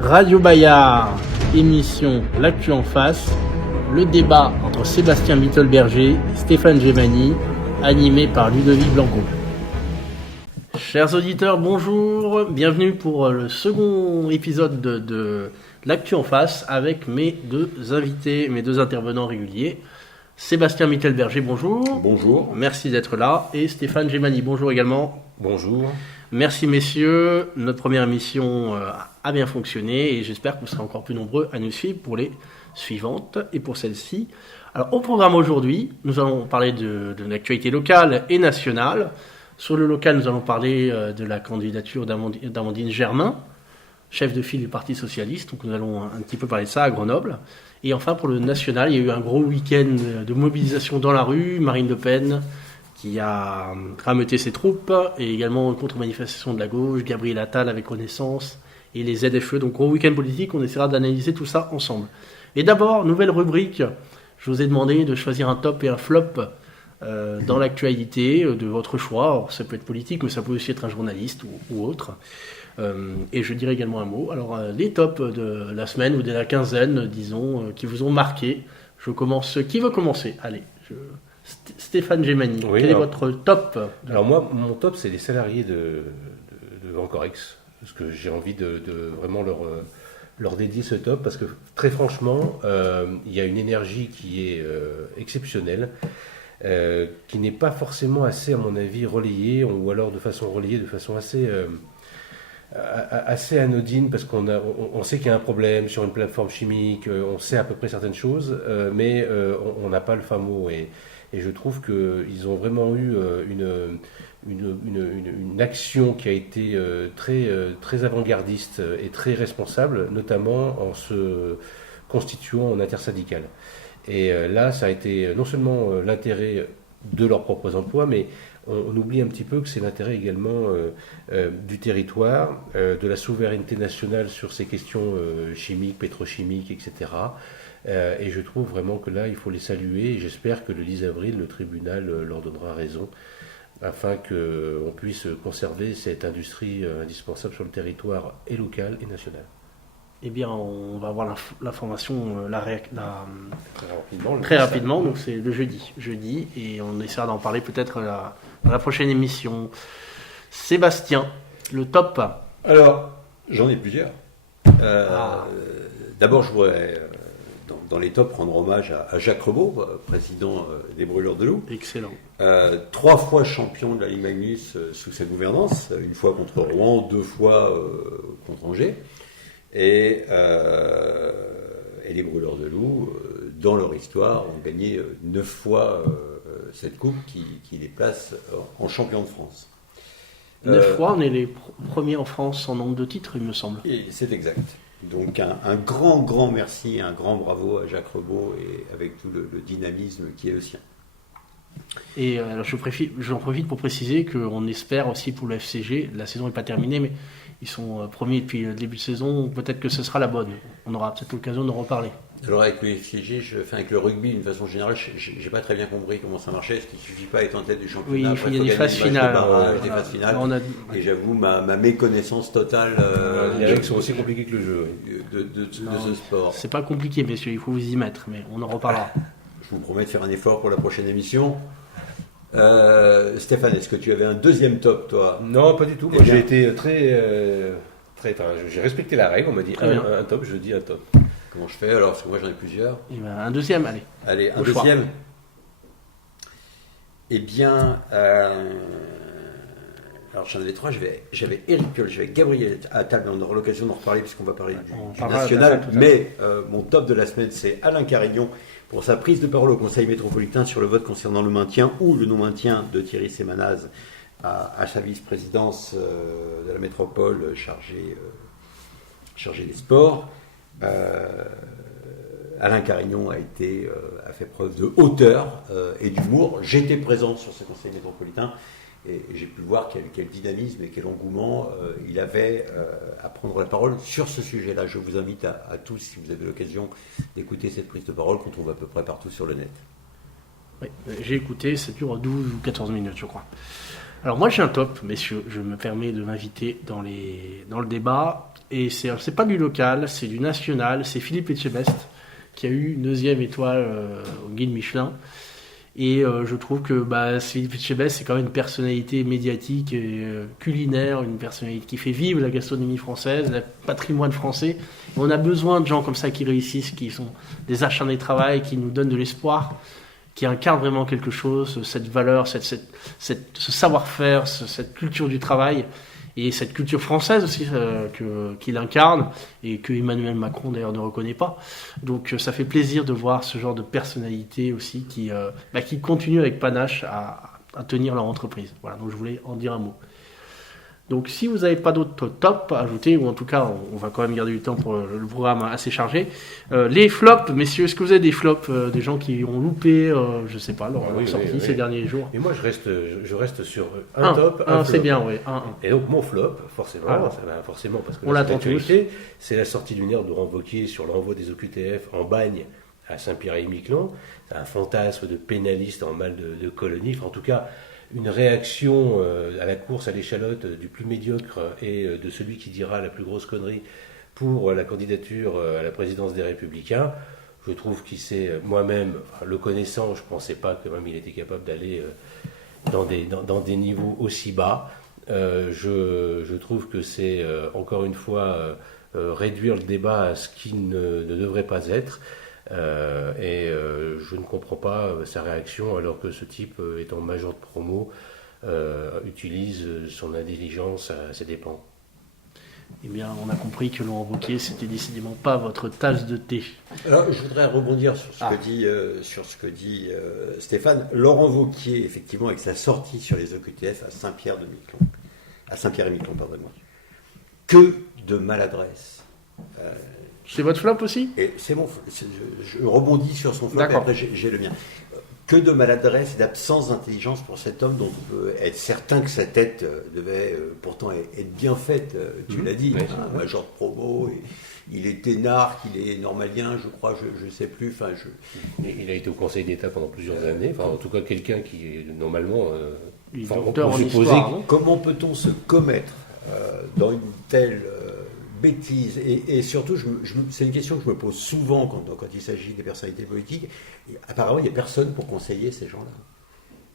Radio Bayard, émission L'actu en face, le débat entre Sébastien Mittelberger et Stéphane Gemani, animé par Ludovic Blanco. Chers auditeurs, bonjour, bienvenue pour le second épisode de L'actu en face avec mes deux invités, mes deux intervenants réguliers. Sébastien Mittelberger, bonjour. Bonjour. Merci d'être là. Et Stéphane Gemani, bonjour également. Bonjour. Merci messieurs, notre première émission a bien fonctionné et j'espère que vous serez encore plus nombreux à nous suivre pour les suivantes et pour celle-ci. Alors au programme aujourd'hui, nous allons parler de l'actualité locale et nationale. Sur le local, nous allons parler de la candidature d'Amandine Germain, chef de file du Parti Socialiste, donc nous allons un petit peu parler de ça à Grenoble. Et enfin pour le national, il y a eu un gros week-end de mobilisation dans la rue, Marine Le Pen qui a rameuté ses troupes, et également une contre-manifestation de la gauche, Gabriel Attal avec Renaissance, et les ZFE. Donc gros week-end politique, on essaiera d'analyser tout ça ensemble. Et d'abord, nouvelle rubrique, je vous ai demandé de choisir un top et un flop dans l'actualité de votre choix. Alors, ça peut être politique, mais ça peut aussi être un journaliste ou autre. Et je dirai également un mot. Alors les tops de la semaine ou de la quinzaine, disons, qui vous ont marqué. Je commence. Qui veut commencer ? Allez, Stéphane Gemani, oui, quel est votre top ? Alors moi, mon top, c'est les salariés de Vancorex, parce que j'ai envie de vraiment leur dédier ce top, parce que très franchement, il y a une énergie qui est exceptionnelle, qui n'est pas forcément assez, à mon avis, relayée, ou alors de façon relayée de façon assez anodine, parce on sait qu'il y a un problème sur une plateforme chimique, on sait à peu près certaines choses, mais on n'a pas le fin mot. Et je trouve qu'ils ont vraiment eu une action qui a été très avant-gardiste et très responsable, notamment en se constituant en intersyndical. Et là, ça a été non seulement l'intérêt de leurs propres emplois, mais on oublie un petit peu que c'est l'intérêt également du territoire, de la souveraineté nationale sur ces questions chimiques, pétrochimiques, etc. Et je trouve vraiment que là, il faut les saluer, et j'espère que le 10 avril, le tribunal leur donnera raison, afin qu'on puisse conserver cette industrie indispensable sur le territoire et local et national. Eh bien, on va avoir l'information très rapidement, donc c'est le jeudi, et on essaiera d'en parler peut-être dans la prochaine émission. Sébastien, le top. Alors, j'en ai plusieurs. D'abord, je voudrais, dans les tops, rendre hommage à Jacques Rebaud, président des Brûleurs de Loup. Excellent. 3 fois champion de la Ligue Magnus sous sa gouvernance, une fois contre Rouen, 2 fois contre Angers. Et les Brûleurs de Loup, dans leur histoire, ont gagné 9 fois cette coupe qui les place en champion de France. 9 fois, on est les premiers en France en nombre de titres, il me semble. Et c'est exact. Donc un grand merci, un grand bravo à Jacques Rebaud, et avec tout le dynamisme qui est le sien. Et alors j'en profite pour préciser qu'on espère aussi pour le FCG, la saison n'est pas terminée, mais ils sont premiers depuis le début de saison, peut-être que ce sera la bonne. On aura peut-être l'occasion d'en reparler. Alors avec le FCG, avec le rugby d'une façon générale, j'ai pas très bien compris comment ça marchait. Est-ce qu'il suffit pas d'être en tête du championnat? Oui, il y a des phases finales. Des phases finales. Et j'avoue ma méconnaissance totale. Les règles sont aussi compliquées que le jeu de ce sport. C'est pas compliqué, messieurs, il faut vous y mettre, mais on en reparlera. Je vous promets de faire un effort pour la prochaine émission. Stéphane, est-ce que tu avais un deuxième top, toi? Non, pas du tout. Moi, j'ai été j'ai respecté la règle. On m'a dit un top, je dis un top. Comment je fais alors? Parce que moi, j'en ai plusieurs. Et ben, un deuxième, allez. Allez, un deuxième. Choix. Eh bien, alors j'en avais 3. J'avais Éric Piolle, j'avais Gabriel Attal, mais on aura l'occasion d'en reparler puisqu'on va parler du national. Mais mon top de la semaine, c'est Alain Carignon, pour sa prise de parole au Conseil métropolitain sur le vote concernant le maintien ou le non-maintien de Thierry Semanaz à sa vice-présidence de la métropole chargée des sports. Alain Carignon a fait preuve de hauteur et d'humour. J'étais présent sur ce Conseil métropolitain et j'ai pu voir quel dynamisme et quel engouement il avait à prendre la parole sur ce sujet-là. Je vous invite à tous, si vous avez l'occasion, d'écouter cette prise de parole qu'on trouve à peu près partout sur le net. Oui, j'ai écouté, ça dure 12 ou 14 minutes, je crois. Alors moi j'ai un top, messieurs, je me permets de m'inviter dans le débat. Et c'est pas du local, c'est du national, c'est Philippe Etchebest qui a eu une 2e étoile au guide Michelin. Et je trouve que Philippe Etchebest, c'est quand même une personnalité médiatique et culinaire, une personnalité qui fait vivre la gastronomie française, le patrimoine français. Et on a besoin de gens comme ça qui réussissent, qui sont des acharnés de travail, qui nous donnent de l'espoir, qui incarnent vraiment quelque chose, cette valeur, ce savoir-faire, cette culture du travail. Et cette culture française aussi qu'il incarne et que Emmanuel Macron d'ailleurs ne reconnaît pas. Donc ça fait plaisir de voir ce genre de personnalité aussi qui continue avec panache à tenir leur entreprise. Voilà, donc je voulais en dire un mot. Donc si vous n'avez pas d'autres tops à ajouter, ou en tout cas on va quand même garder du temps pour le programme assez chargé, les flops, messieurs, est-ce que vous avez des flops, des gens qui ont loupé, je sais pas, leur sortie ces derniers jours? Et moi je reste sur un top, un flop. C'est bien, oui. Et donc mon flop, forcément, parce que on l'attend tous, c'est la sortie lunaire de Laurent Wauquiez sur l'envoi des OQTF en bagne à Saint-Pierre-et-Miquelon. C'est un fantasme de pénaliste en mal de colonie, en tout cas une réaction à la course à l'échalote du plus médiocre et de celui qui dira la plus grosse connerie pour la candidature à la présidence des Républicains. Je trouve qu'il s'est, moi-même, le connaissant, je ne pensais pas que même il était capable d'aller dans des niveaux aussi bas. Je trouve que c'est, encore une fois, réduire le débat à ce qu'il ne devrait pas être. Je ne comprends pas sa réaction alors que ce type, étant major de promo, utilise son intelligence à ses dépens. Eh bien, on a compris que Laurent Wauquiez, c'était décidément pas votre tasse de thé. Alors, je voudrais rebondir sur ce que dit Stéphane. Laurent Wauquiez, effectivement, avec sa sortie sur les OQTF à Saint-Pierre-et-Miquelon, pardonnez-moi. Que de maladresse. C'est votre flop aussi? Et c'est je rebondis sur son flop. D'accord. Et après j'ai le mien. Que de maladresse et d'absence d'intelligence pour cet homme dont on peut être certain que sa tête devait pourtant être bien faite. Tu l'as dit, un major de promo. Il est énarque, il est normalien, je crois, je ne sais plus. Il a été au Conseil d'État pendant plusieurs années. Enfin, en tout cas, quelqu'un qui normalement. Docteur en histoire. Comment peut-on se commettre dans une telle bêtise, et surtout, c'est une question que je me pose souvent quand il s'agit des personnalités politiques. Apparemment, il n'y a personne pour conseiller ces gens-là.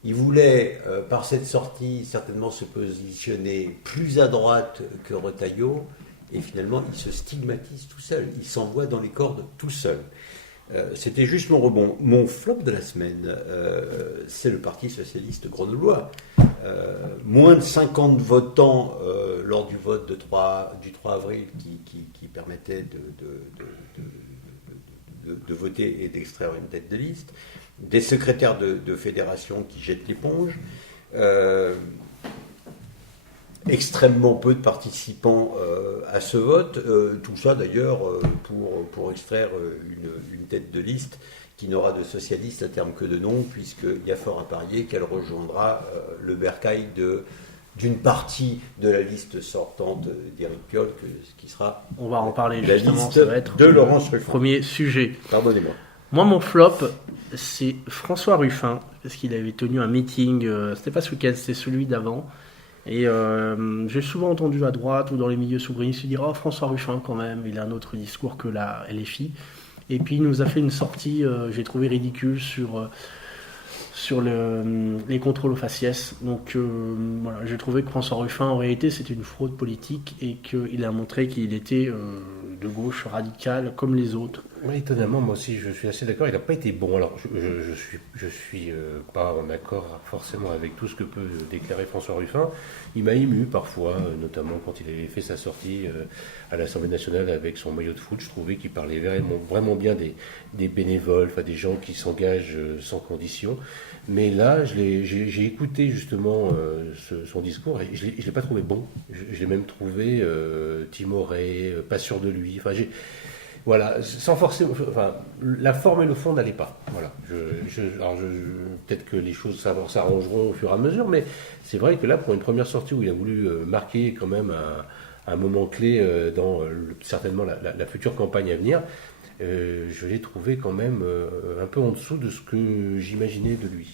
Il voulait, par cette sortie, certainement se positionner plus à droite que Retailleau, et finalement, il se stigmatise tout seul. Il s'envoie dans les cordes tout seul. C'était juste mon rebond. Mon flop de la semaine, c'est le Parti socialiste grenoblois. Moins de 50 votants lors du vote du 3 avril qui permettait de voter et d'extraire une tête de liste. Des secrétaires de fédération qui jettent l'éponge. Extrêmement peu de participants à ce vote. Tout ça d'ailleurs pour extraire une tête de liste qui n'aura de socialiste à terme que de nom, puisqu'il y a fort à parier qu'elle rejoindra le bercail d'une partie de la liste sortante d'Éric Piolle, qui sera on va en parler la justement, liste ça va être de Laurence Ruffin. Premier sujet. Pardonnez-moi. Moi, mon flop, c'est François Ruffin, parce qu'il avait tenu un meeting, c'était pas ce week-end, c'était celui d'avant. Et j'ai souvent entendu à droite ou dans les milieux souverainistes se dire « Oh, François Ruffin, quand même, il a un autre discours que la LFI ». Et puis il nous a fait une sortie, j'ai trouvé ridicule, sur les contrôles aux faciès. Donc voilà, j'ai trouvé que François Ruffin, en réalité, c'était une fraude politique et qu'il a montré qu'il était de gauche radicale comme les autres. Oui, étonnamment, moi aussi, je suis assez d'accord. Il n'a pas été bon. Alors, je suis pas en accord forcément avec tout ce que peut déclarer François Ruffin. Il m'a ému parfois, notamment quand il avait fait sa sortie à l'Assemblée nationale avec son maillot de foot. Je trouvais qu'il parlait vraiment bien des bénévoles, enfin des gens qui s'engagent sans condition. Mais là, j'ai écouté justement son discours et je ne l'ai pas trouvé bon. Je l'ai même trouvé timoré, pas sûr de lui. Enfin, voilà, sans forcément. Enfin, la forme et le fond n'allaient pas. Voilà. Peut-être que les choses s'arrangeront au fur et à mesure, mais c'est vrai que là, pour une première sortie où il a voulu marquer quand même un moment clé dans certainement la future campagne à venir, je l'ai trouvé quand même un peu en dessous de ce que j'imaginais de lui.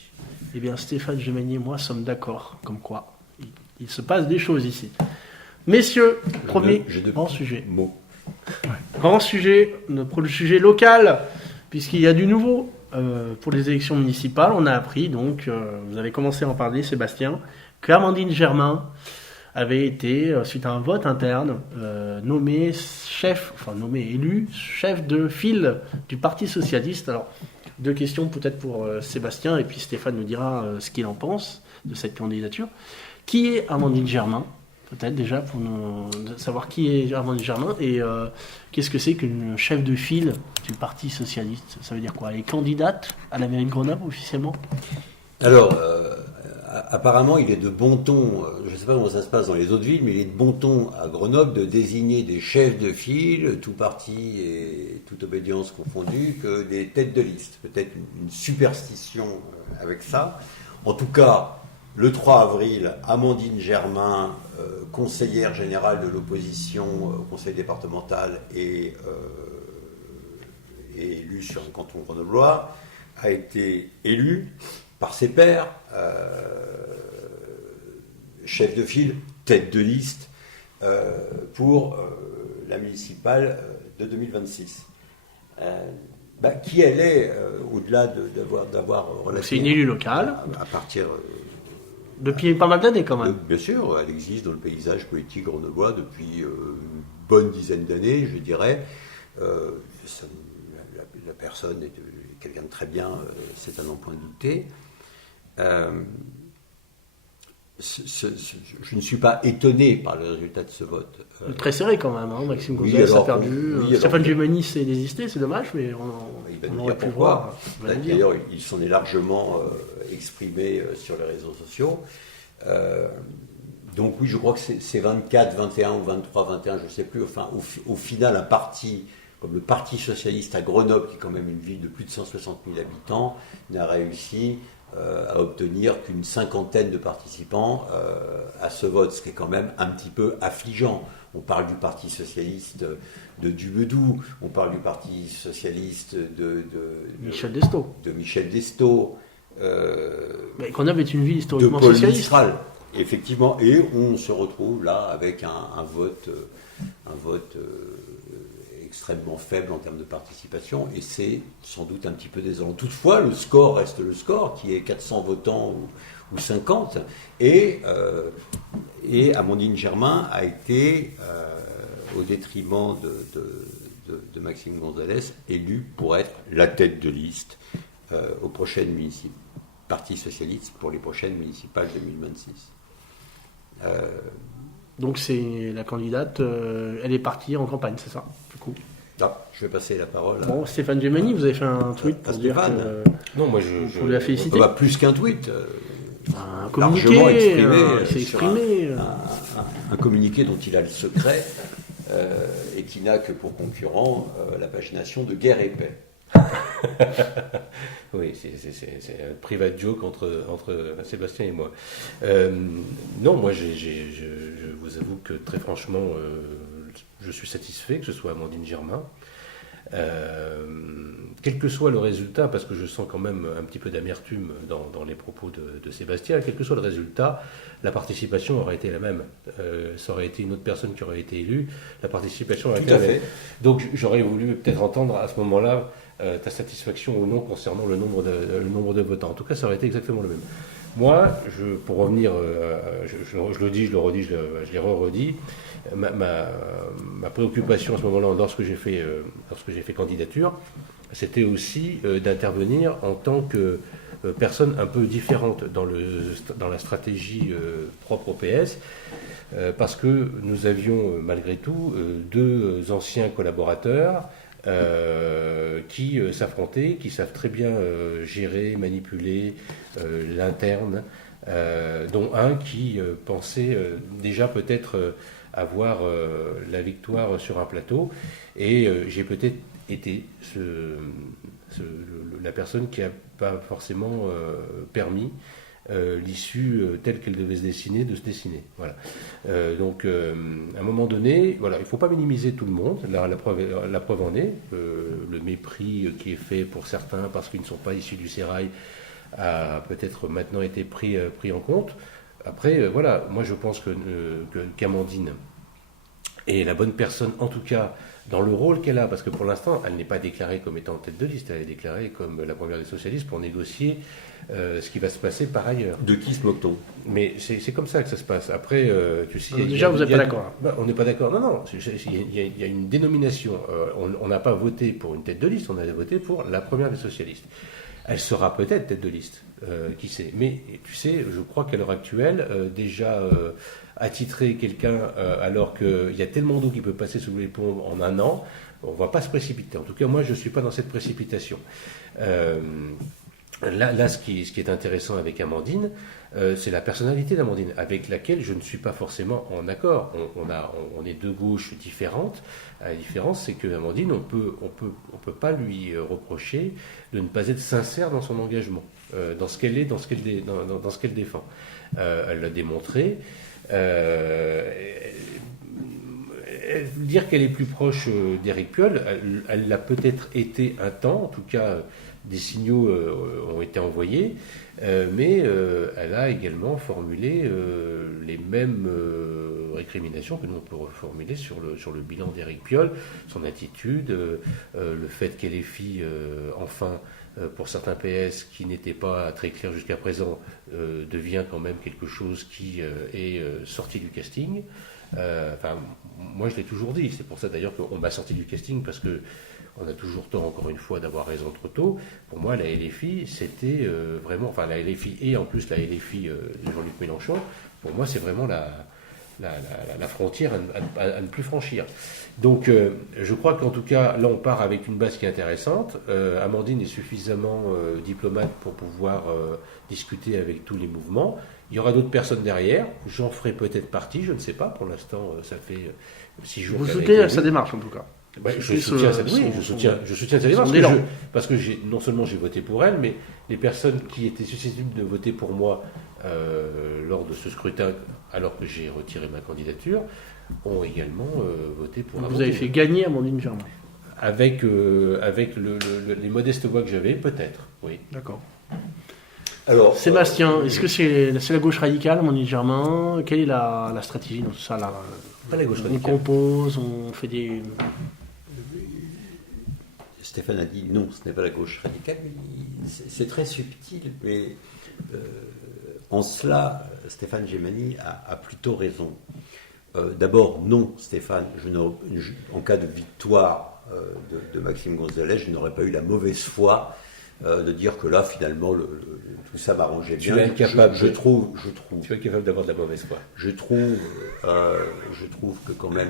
Eh bien, Stéphane Gemanier et moi sommes d'accord, comme quoi il se passe des choses ici. Messieurs, premier grand sujet. Grand sujet, notre sujet local, puisqu'il y a du nouveau pour les élections municipales. On a appris, donc, vous avez commencé à en parler, Sébastien, qu'Amandine Germain avait été, suite à un vote interne, nommée élue chef de file du Parti Socialiste. Alors, deux questions peut-être pour Sébastien, et puis Stéphane nous dira ce qu'il en pense de cette candidature. Qui est Amandine Germain ? Peut-être déjà pour nous savoir qui est Amandine Germain et qu'est-ce que c'est qu'une chef de file du Parti Socialiste ? Ça veut dire quoi ? Elle est candidate à la mairie de Grenoble officiellement ? Alors, apparemment, il est de bon ton, je ne sais pas comment ça se passe dans les autres villes, mais il est de bon ton à Grenoble de désigner des chefs de file, tout parti et toute obédience confondue, que des têtes de liste. Peut-être une superstition avec ça. En tout cas, le 3 avril, Amandine Germain, conseillère générale de l'opposition au conseil départemental et élue sur le canton grenoblois, a été élue par ses pairs, chef de file, tête de liste, pour la municipale de 2026. Qui elle est, au-delà d'avoir relativement... C'est une élue locale. À partir... Depuis pas mal d'années quand même. Bien sûr, elle existe dans le paysage politique grenoblois depuis une bonne dizaine d'années, je dirais. La personne est quelqu'un de très bien, c'est à n'en point douter. Je ne suis pas étonné par le résultat de ce vote. Très serré quand même, hein. Maxime Gonzalez a perdu. Stéphane Gemoni s'est désisté, c'est dommage, mais on aurait pu voir. D'ailleurs, il s'en est largement exprimé sur les réseaux sociaux. Donc oui, je crois que c'est 24, 21 ou 23, 21, je ne sais plus. Enfin, au final, un parti comme le Parti Socialiste à Grenoble, qui est quand même une ville de plus de 160 000 habitants, n'a réussi à obtenir qu'une cinquantaine de participants à ce vote, ce qui est quand même un petit peu affligeant. On parle du Parti Socialiste de Dubedou, on parle du Parti Socialiste de Michel Destaut. De Michel Destaut. Mais Grenoble est une ville historiquement socialiste. Mistral, effectivement, et on se retrouve là avec un vote extrêmement faible en termes de participation, et c'est sans doute un petit peu désolant. Toutefois, le score reste le score, qui est 400 votants ou 50, et Amandine Germain a été, au détriment de Maxime Gonzalez, élue pour être la tête de liste aux prochaines Parti Socialiste pour les prochaines municipales 2026. Donc c'est la candidate, elle est partie en campagne, c'est ça, du coup. Je vais passer la parole à Stéphane Gemoni, vous avez fait un tweet pour dire que... Non, moi je vous la féliciter. Plus qu'un tweet. Un communiqué, un communiqué dont il a le secret et qui n'a que pour concurrent la pagination de Guerre et Paix. Oui, c'est un private joke entre Sébastien et moi. Non, moi, je vous avoue que très franchement, je suis satisfait que ce soit Amandine Germain. Quel que soit le résultat, parce que je sens quand même un petit peu d'amertume dans les propos de Sébastien, quel que soit le résultat, la participation aurait été la même. Ça aurait été une autre personne qui aurait été élue, la participation aurait été la même. Donc j'aurais voulu peut-être entendre à ce moment-là ta satisfaction ou non concernant le nombre de votants. En tout cas, ça aurait été exactement le même. Moi, pour revenir, je le dis, je le redis, je l'ai redit, ma préoccupation à ce moment-là, lorsque j'ai fait candidature, c'était aussi d'intervenir en tant que personne un peu différente dans la stratégie propre au PS, parce que nous avions malgré tout deux anciens collaborateurs qui s'affrontaient, qui savent très bien gérer, manipuler l'interne, dont un qui pensait déjà peut-être avoir la victoire sur un plateau, et j'ai peut-être été la personne qui n'a pas forcément permis l'issue telle qu'elle devait se dessiner. Voilà. Donc, à un moment donné, voilà, il ne faut pas minimiser tout le monde. La preuve en est. Le mépris qui est fait pour certains parce qu'ils ne sont pas issus du sérail a peut-être maintenant été pris en compte. Après, voilà, moi je pense qu'Amandine est la bonne personne, en tout cas dans le rôle qu'elle a, parce que pour l'instant, elle n'est pas déclarée comme étant en tête de liste, elle est déclarée comme la première des socialistes pour négocier ce qui va se passer par ailleurs. De qui se moque-t-on? Mais c'est comme ça que ça se passe. Après, tu sais... Déjà, vous n'êtes pas d'accord. On n'est pas d'accord. Non. Il y a une dénomination. On n'a pas voté pour une tête de liste, on a voté pour la première des socialistes. Elle sera peut-être tête de liste, qui sait. Mais tu sais, je crois qu'à l'heure actuelle, déjà attitrer quelqu'un alors qu'il y a tellement d'eau qui peut passer sous les ponts en un an, on ne va pas se précipiter. En tout cas, moi, je ne suis pas dans cette précipitation. Là, ce qui est intéressant avec Amandine, c'est la personnalité d'Amandine, avec laquelle je ne suis pas forcément en accord. On est deux gauches différentes. La différence, c'est qu'Amandine, on peut pas lui reprocher de ne pas être sincère dans son engagement, dans ce qu'elle est, dans ce qu'elle défend. Elle l'a démontré. Dire qu'elle est plus proche d'Éric Piolle, elle l'a peut-être été un temps, en tout cas des signaux ont été envoyés, mais elle a également formulé les mêmes récriminations que nous on peut reformuler sur le bilan d'Éric Piolle, son attitude, le fait qu'elle ait fait enfin pour certains PS qui n'étaient pas très clairs jusqu'à présent, devient quand même quelque chose qui est sorti du casting. Moi je l'ai toujours dit, c'est pour ça d'ailleurs qu'on m'a sorti du casting, parce que on a toujours tort, encore une fois, d'avoir raison trop tôt. Pour moi, la LFI, c'était vraiment... Enfin, la LFI et en plus la LFI de Jean-Luc Mélenchon, pour moi, c'est vraiment la frontière à ne plus franchir. Donc, je crois qu'en tout cas, là, on part avec une base qui est intéressante. Amandine est suffisamment diplomate pour pouvoir discuter avec tous les mouvements. Il y aura d'autres personnes derrière. J'en ferai peut-être partie, je ne sais pas. Pour l'instant, ça fait 6 jours. Vous soutenez sa démarche, en tout cas. Je soutiens sa démarche parce que non seulement j'ai voté pour elle, mais les personnes qui étaient susceptibles de voter pour moi lors de ce scrutin, alors que j'ai retiré ma candidature, ont également voté pour Amandine. Vous avez fait gagner Amandine Germain. Avec les modestes voix que j'avais, peut-être, oui. D'accord. Alors, Sébastien, est-ce que c'est la gauche radicale, Amandine Germain? Quelle est la stratégie dans tout ça là? Pas la gauche radicale. On compose, on fait des... Stéphane a dit non, ce n'est pas la gauche radicale. C'est très subtil, mais en cela, Stéphane Gemani a plutôt raison. D'abord, non, Stéphane, en cas de victoire de Maxime Gonzalez, je n'aurais pas eu la mauvaise foi de dire que là, finalement, tout ça m'arrangeait bien. Tu es incapable. Je trouve. Tu es capable d'avoir de la mauvaise foi. Je trouve que quand même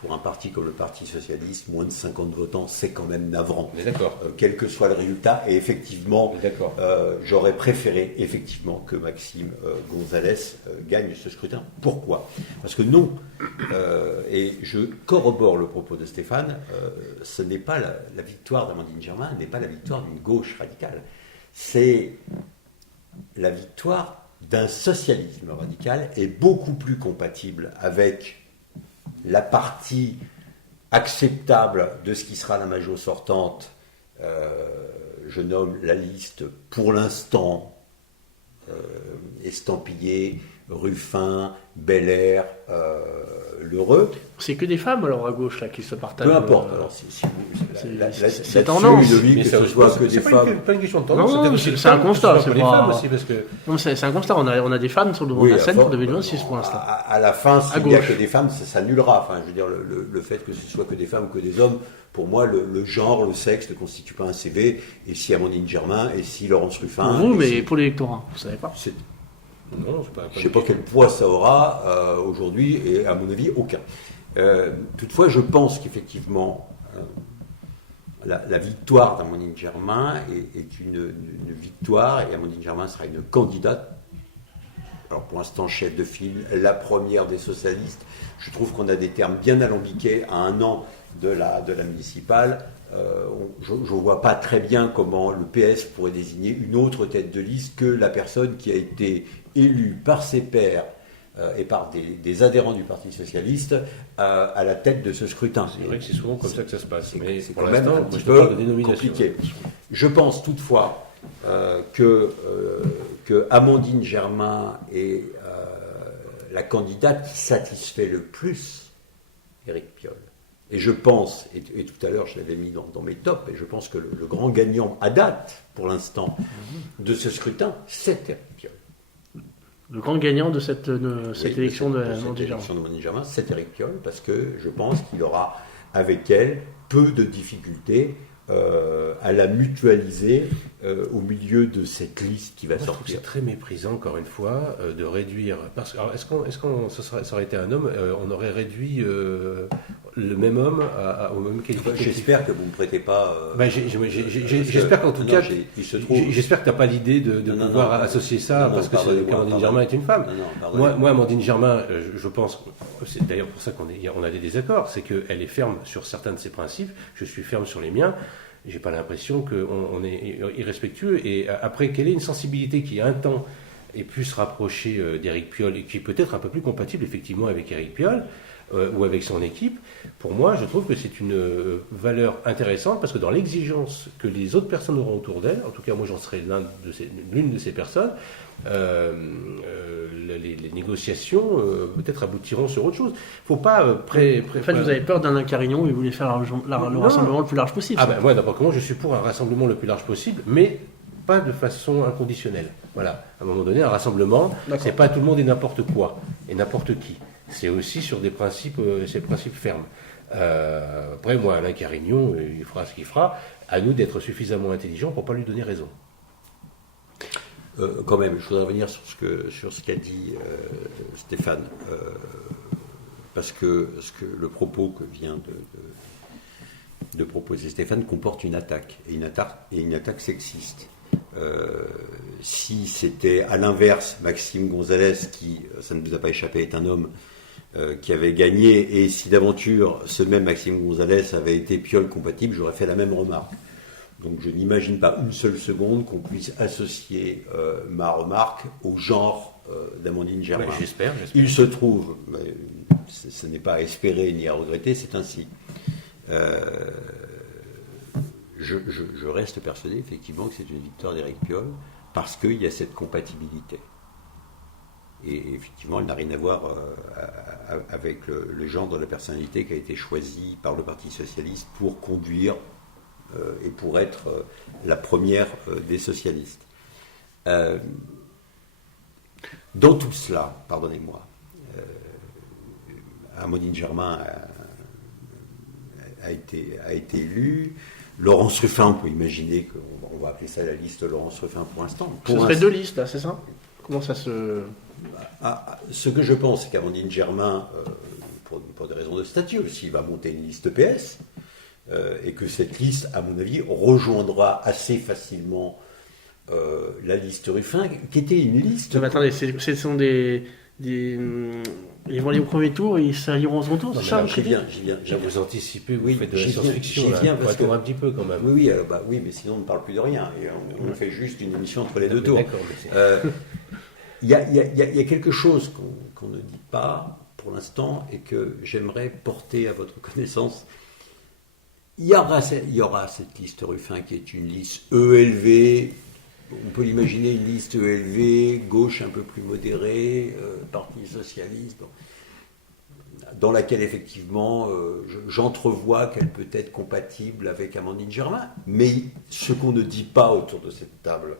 pour un parti comme le Parti Socialiste, moins de 50 votants, c'est quand même navrant. On est d'accord. Quel que soit le résultat, et effectivement, j'aurais préféré effectivement que Maxime Gonzalez gagne ce scrutin. Pourquoi? Parce que non, et je corrobore le propos de Stéphane, ce n'est pas la victoire d'Amandine Germain, n'est pas la victoire d'une gauche radicale. C'est la victoire d'un socialisme radical est beaucoup plus compatible avec la partie acceptable de ce qui sera la majorité sortante. Je nomme la liste pour l'instant estampillée Ruffin, Belair, Lheureux. C'est que des femmes alors à gauche là qui se partagent. Peu importe. Alors, c'est tendance. Mais ça soit que des femmes. Pas une question de tendance. Non, c'est un constat. C'est femmes aussi parce que. Non, c'est un constat. On a des femmes sur le devant de la scène pour 2026 pour l'instant. À la fin, s'il n'y a que des femmes, ça s'annulera. Enfin, je veux dire, le fait que ce soit que des femmes ou que des hommes, pour moi, le genre, le sexe ne constitue pas un CV. Et si Amandine Germain, et si Laurence Ruffin. Pour vous, mais pour l'électorat, vous savez pas. Non, je ne sais pas quel poids ça aura aujourd'hui, et à mon avis, aucun. Toutefois, je pense qu'effectivement, la victoire d'Amandine Germain est une victoire, et Amandine Germain sera une candidate. Alors pour l'instant, chef de file, la première des socialistes. Je trouve qu'on a des termes bien alambiqués à un an de la municipale. Je ne vois pas très bien comment le PS pourrait désigner une autre tête de liste que la personne qui a été élue par ses pairs et par des adhérents du Parti Socialiste à la tête de ce scrutin. C'est vrai que c'est souvent comme ça que ça se passe. Mais c'est quand même un petit peu compliqué. Je pense toutefois que Amandine Germain et la candidate qui satisfait le plus Éric Piolle. Et je pense, et tout à l'heure je l'avais mis dans mes tops, et je pense que le grand gagnant à date, pour l'instant, de ce scrutin, c'est Éric Piolle. Le grand gagnant de cette élection de Monique Germain, c'est Éric Piolle, parce que je pense qu'il aura avec elle peu de difficultés à la mutualiser au milieu de cette liste qui va sortir. C'est très méprisant, encore une fois, de réduire. Alors, ça aurait été un homme, on aurait réduit le même homme au même qualificatif. J'espère que vous ne me prêtez pas. J'espère qu'en tout cas, j'espère que tu n'as pas l'idée de pouvoir associer ça parce que Amandine Germain est une femme. Moi, Amandine Germain, je pense, c'est d'ailleurs pour ça qu'on a des désaccords, c'est qu'elle est ferme sur certains de ses principes, je suis ferme sur les miens. J'ai pas l'impression qu'on est irrespectueux. Et après, quelle est une sensibilité qui, un temps, ait pu se rapprocher d'Éric Piolle et qui est peut-être un peu plus compatible, effectivement, avec Éric Piolle ou avec son équipe, pour moi, je trouve que c'est une valeur intéressante parce que dans l'exigence que les autres personnes auront autour d'elle, en tout cas, moi, j'en serai l'une de ces personnes, les négociations peut-être aboutiront sur autre chose. Faut pas en fait, vous avez peur d'Alain Carignon et vous voulez faire le rassemblement le plus large possible. Moi, d'abord, je suis pour un rassemblement le plus large possible, mais pas de façon inconditionnelle. Voilà. À un moment donné, un rassemblement, c'est pas tout le monde et n'importe quoi et n'importe qui. C'est aussi sur des principes, ces principes fermes. Après, moi, Alain Carignon, il fera ce qu'il fera. À nous d'être suffisamment intelligents pour pas lui donner raison. Quand même, je voudrais revenir sur ce qu'a dit Stéphane, parce que le propos que vient de proposer Stéphane comporte une attaque, et une attaque sexiste. Si c'était à l'inverse Maxime Gonzalez, qui, ça ne vous a pas échappé, est un homme qui avait gagné, et si d'aventure ce même Maxime Gonzalez avait été Piolle compatible, j'aurais fait la même remarque. Donc je n'imagine pas une seule seconde qu'on puisse associer ma remarque au genre d'Amandine Germain. Ouais, j'espère. Il se trouve, ce n'est pas à espérer ni à regretter, c'est ainsi. Je reste persuadé effectivement que c'est une victoire d'Éric Piolle parce qu'il y a cette compatibilité. Et effectivement, elle n'a rien à voir avec le genre de la personnalité qui a été choisie par le Parti socialiste pour conduire et pour être la première des socialistes. Dans tout cela, pardonnez-moi, Amandine Germain a été élue. Laurence Ruffin, on peut imaginer qu'on va appeler ça la liste Laurence Ruffin pour l'instant. Ce serait deux listes, là, c'est ça? Comment ça se... Ce que je pense, c'est qu'Amandine Germain, pour des raisons de statut aussi, va monter une liste PS, et que cette liste, à mon avis, rejoindra assez facilement la liste Ruffin, qui était une liste... Mais attendez, ce sont ils vont aller au premier tour et ils s'allieront au second tour, c'est ça? J'y viens. Vous anticipez, vous faites de la science-fiction, il faut attendre un petit peu quand même. Oui, mais sinon on ne parle plus de rien, et on fait juste une émission entre les deux tours. Il y a quelque chose qu'on ne dit pas pour l'instant et que j'aimerais porter à votre connaissance. Il y aura cette liste Ruffin qui est une liste ELV. On peut l'imaginer, une liste ELV, gauche un peu plus modérée, Parti socialiste, dans laquelle effectivement j'entrevois qu'elle peut être compatible avec Amandine Germain. Mais ce qu'on ne dit pas autour de cette table,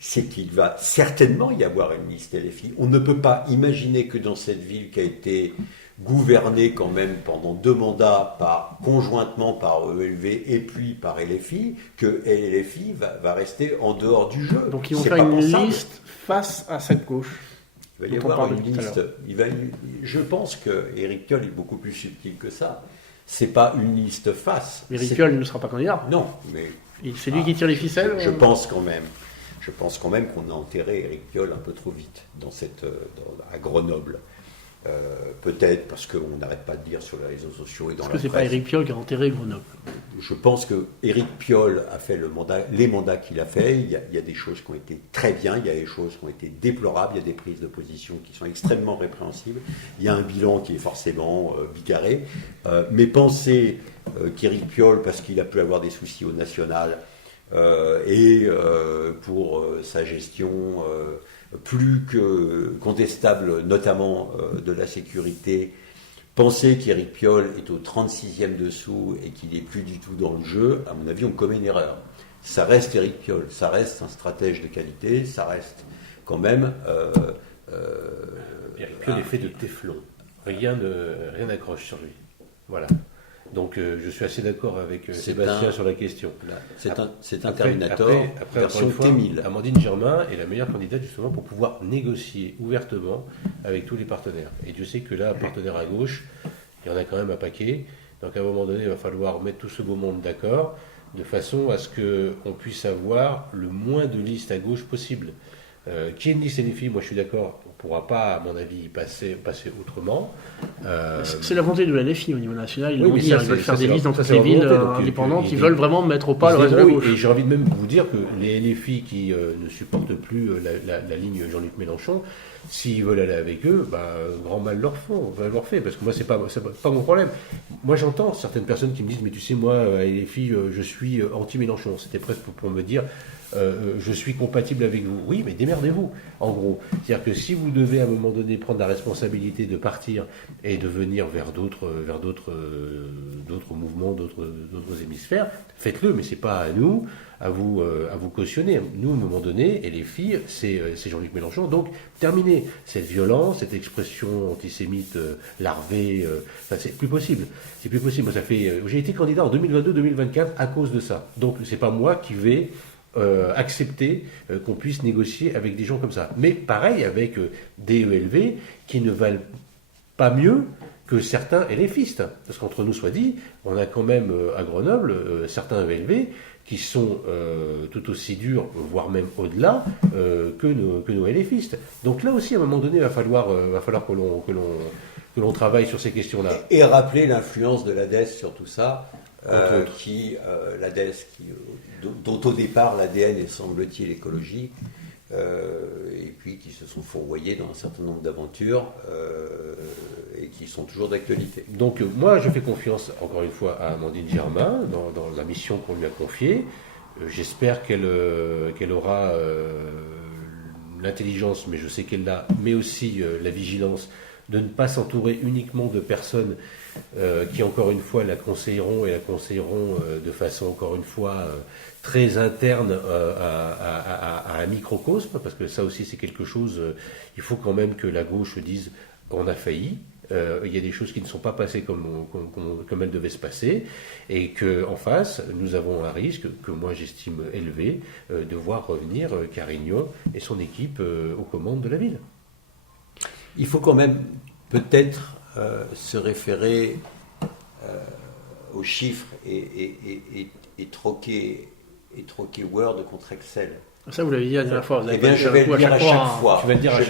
c'est qu'il va certainement y avoir une liste LFI. On ne peut pas imaginer que dans cette ville qui a été gouvernée quand même pendant 2 mandats conjointement par ELV et puis par LFI, que LFI va rester en dehors du jeu. Donc ils vont faire une liste face à cette gauche. Il va y avoir une liste. Je pense que Éric Piolle est beaucoup plus subtil que ça. C'est pas une liste face. Éric Piolle ne sera pas candidat. Non, mais c'est lui qui tire les ficelles. Je pense quand même qu'on a enterré Éric Piolle un peu trop vite à Grenoble. Peut-être parce qu'on n'arrête pas de dire sur les réseaux sociaux et dans la presse. Est-ce que c'est pas Éric Piolle qui a enterré Grenoble? Je pense que Éric Piolle a fait les mandats qu'il a fait. Il y a des choses qui ont été très bien, il y a des choses qui ont été déplorables, il y a des prises de position qui sont extrêmement répréhensibles. Il y a un bilan qui est forcément bigarré. Mais penser qu'Éric Piolle, parce qu'il a pu avoir des soucis au national et pour sa gestion plus que contestable, notamment de la sécurité. Penser qu'Éric Piolle est au 36e dessous et qu'il n'est plus du tout dans le jeu, à mon avis, on commet une erreur. Ça reste Éric Piolle, ça reste un stratège de qualité, ça reste quand même... Éric Piolle est fait de téflon. Rien n'accroche sur lui. Voilà. Donc je suis assez d'accord avec Sébastien sur la question. C'est un Terminator version T1000. Amandine Germain est la meilleure candidate justement pour pouvoir négocier ouvertement avec tous les partenaires. Et Dieu sait que là, partenaire à gauche, il y en a quand même un paquet. Donc à un moment donné, il va falloir mettre tout ce beau monde d'accord de façon à ce qu'on puisse avoir le moins de listes à gauche possible. Qui est une liste LFI, moi je suis d'accord, on ne pourra pas, à mon avis, passer autrement. C'est la volonté de la LFI au niveau national, ils veulent faire des listes dans toutes les villes indépendantes, ils veulent vraiment mettre au pas le reste de la gauche. Et j'ai envie de même vous dire que les LFI qui ne supportent plus la ligne Jean-Luc Mélenchon, s'ils veulent aller avec eux, grand mal leur fait, parce que moi c'est pas mon problème. Moi j'entends certaines personnes qui me disent, mais tu sais moi, LFI, je suis anti-Mélenchon. C'était presque pour me dire... je suis compatible avec vous. Oui, mais démerdez-vous, en gros. C'est-à-dire que si vous devez à un moment donné prendre la responsabilité de partir et de venir vers d'autres mouvements, d'autres hémisphères, faites-le, mais c'est pas à nous, à vous cautionner. Nous, à un moment donné, et les filles, c'est Jean-Luc Mélenchon. Donc, terminez cette violence, cette expression antisémite larvée. C'est plus possible. C'est plus possible. J'ai été candidat en 2022-2024 à cause de ça. Donc, c'est pas moi qui vais accepter qu'on puisse négocier avec des gens comme ça. Mais pareil avec des ELV qui ne valent pas mieux que certains LFistes. Parce qu'entre nous soit dit, on a quand même à Grenoble certains ELV qui sont tout aussi durs, voire même au-delà, que nos LFistes. Donc là aussi, à un moment donné, il va falloir que l'on travaille sur ces questions-là. Et rappeler l'influence de l'ADES sur tout ça. L'ADES, dont au départ l'ADN est semble-t-il écologique, et puis qui se sont fourvoyés dans un certain nombre d'aventures et qui sont toujours d'actualité. Donc moi je fais confiance encore une fois à Amandine Germain dans la mission qu'on lui a confiée. J'espère qu'elle aura l'intelligence, mais je sais qu'elle l'a, mais aussi la vigilance de ne pas s'entourer uniquement de personnes qui, encore une fois, la conseilleront de façon, encore une fois, très interne à un microcosme, parce que ça aussi, c'est quelque chose, il faut quand même que la gauche dise on a failli. Il y a des choses qui ne sont pas passées comme elles devaient se passer, et qu'en face, nous avons un risque, que moi j'estime élevé, de voir revenir Carignon et son équipe aux commandes de la ville. Il faut quand même peut-être se référer aux chiffres et troquer Word contre Excel. Ça, vous l'avez dit la dernière fois. Je vais le dire à chaque fois. Tu vas le dire à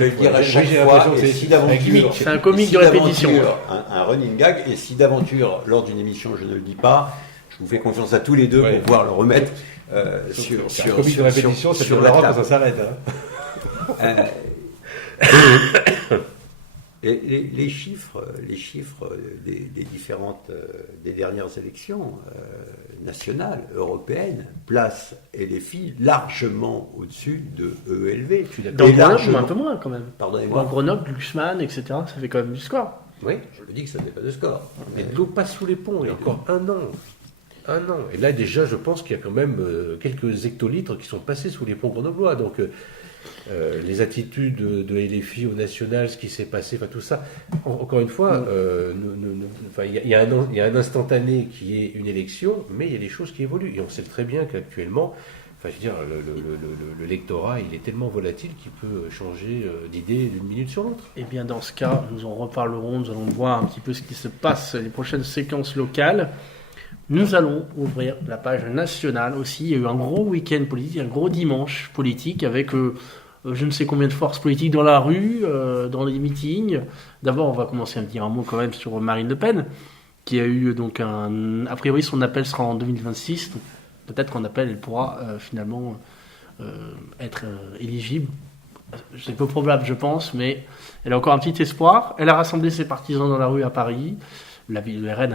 chaque fois. Et si d'aventure, c'est un comique de répétition. Un running gag. Et si d'aventure, lors d'une émission, je ne le dis pas, je vous fais confiance à tous les deux pour pouvoir le remettre sur un comique de répétition, c'est sur la table quand ça s'arrête. Les chiffres des dernières élections nationales, européennes, placent LFI largement au-dessus de EELV. Dans Grenoble, un peu moins quand même. Pardonnez-moi. Dans Grenoble, Glucksmann, etc., ça fait quand même du score. Oui, je le dis que ça n'est pas de score. Mais de l'eau passe sous les ponts, il y a encore un an. Et là, déjà, je pense qu'il y a quand même quelques hectolitres qui sont passés sous les ponts grenoblois. Donc, les attitudes de LFI au national, ce qui s'est passé, enfin tout ça. Encore une fois, il y a un instantané qui est une élection, mais il y a des choses qui évoluent. Et on sait très bien qu'actuellement, le lectorat, il est tellement volatile qu'il peut changer d'idée d'une minute sur l'autre. Et bien dans ce cas, nous en reparlerons, nous allons voir un petit peu ce qui se passe, les prochaines séquences locales. Nous allons ouvrir la page nationale aussi. Il y a eu un gros week-end politique, un gros dimanche politique avec je ne sais combien de forces politiques dans la rue, dans les meetings. D'abord, on va commencer à me dire un mot quand même sur Marine Le Pen, qui a eu donc a priori son appel sera en 2026. Donc peut-être qu'en appel, elle pourra finalement être éligible. C'est peu probable, je pense, mais elle a encore un petit espoir. Elle a rassemblé ses partisans dans la rue à Paris. Le RN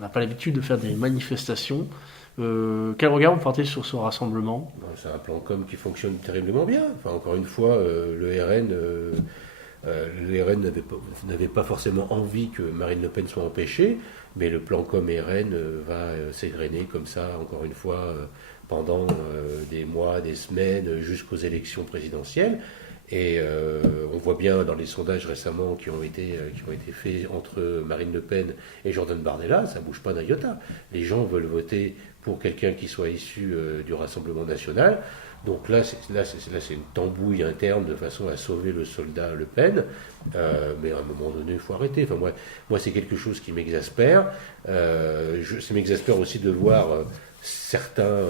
n'a pas l'habitude de faire des manifestations. Quel regard vous portez sur ce rassemblement ? C'est un plan com qui fonctionne terriblement bien. Enfin, encore une fois, le RN n'avait pas forcément envie que Marine Le Pen soit empêchée, mais le plan com RN va s'égrener comme ça, encore une fois, pendant des mois, des semaines, jusqu'aux élections présidentielles. Et on voit bien dans les sondages récemment qui ont été faits entre Marine Le Pen et Jordan Bardella, ça ne bouge pas d'un iota. Les gens veulent voter pour quelqu'un qui soit issu du Rassemblement national. Donc là, c'est une tambouille interne de façon à sauver le soldat Le Pen. Mais à un moment donné, il faut arrêter. Enfin, moi, c'est quelque chose qui m'exaspère. Ça m'exaspère aussi de voir certains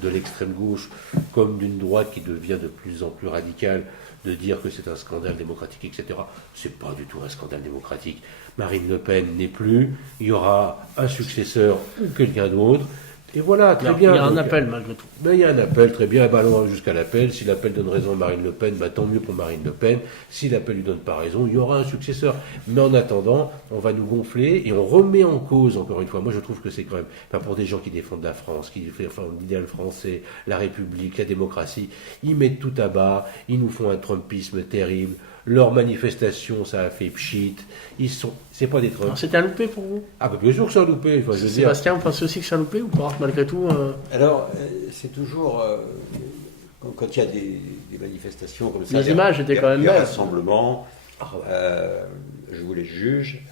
de l'extrême gauche, comme d'une droite qui devient de plus en plus radicale, de dire que c'est un scandale démocratique, etc. C'est pas du tout un scandale démocratique. Marine Le Pen n'est plus. Il y aura un successeur ou quelqu'un d'autre. Et voilà, très bien. Il y a un appel malgré tout. Il y a un appel, très bien. Allons jusqu'à l'appel. Si l'appel donne raison à Marine Le Pen, tant mieux pour Marine Le Pen. Si l'appel lui donne pas raison, il y aura un successeur. Mais en attendant, on va nous gonfler et on remet en cause, encore une fois. Moi, je trouve que c'est quand même, pour des gens qui défendent la France, qui défendent l'idéal français, la République, la démocratie, ils mettent tout à bas, ils nous font un trumpisme terrible. Leurs manifestations, ça a fait pchit. C'est pas des Trump. C'était un loupé pour vous ? Ah, bien sûr que c'est un loupé. Enfin, Sébastien, vous pensez aussi que c'est un loupé ou pas, malgré tout Alors, c'est toujours. Quand il y a des manifestations comme ça. Les images étaient quand même belles. Il y a un rassemblement. Je vous les juge.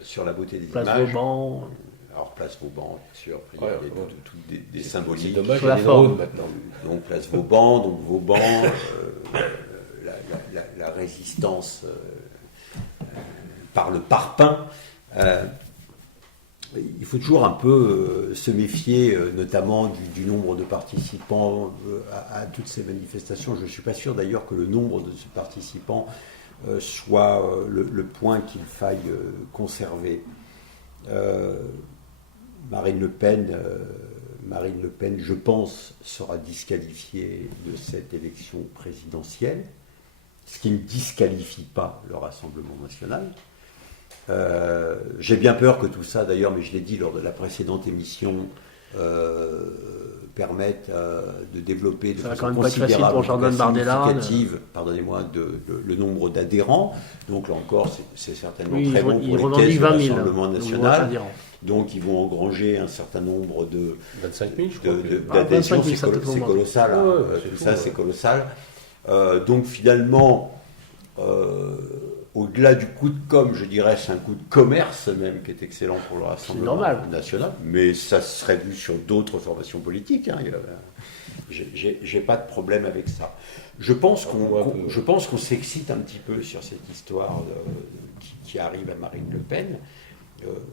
Sur la beauté des Place images. Vauban. Alors, Place Vauban, bien sûr. Après, il y a des symboliques. C'est dommage, sur la forme maintenant. Donc, Place Vauban, la résistance par le parpaing. Il faut toujours un peu se méfier, notamment du nombre de participants à toutes ces manifestations. Je ne suis pas sûr d'ailleurs que le nombre de participants soit le point qu'il faille conserver. Marine Le Pen, je pense, sera disqualifiée de cette élection présidentielle, ce qui ne disqualifie pas le Rassemblement national. J'ai bien peur que tout ça, d'ailleurs, mais je l'ai dit lors de la précédente émission, permette de développer de façon considérable, significative, pardonnez-moi, le nombre d'adhérents. Donc là encore, c'est certainement très bon pour les caisses du Rassemblement national. Donc ils vont engranger un certain nombre de 25 000, je crois. D'adhésions, c'est colossal. Tout ça, c'est colossal. Donc finalement, au-delà du coup de com', je dirais, c'est un coup de commerce même qui est excellent pour le Rassemblement national. Mais ça serait vu sur d'autres formations politiques. J'ai pas de problème avec ça. Je pense qu'on s'excite un petit peu sur cette histoire qui arrive à Marine Le Pen.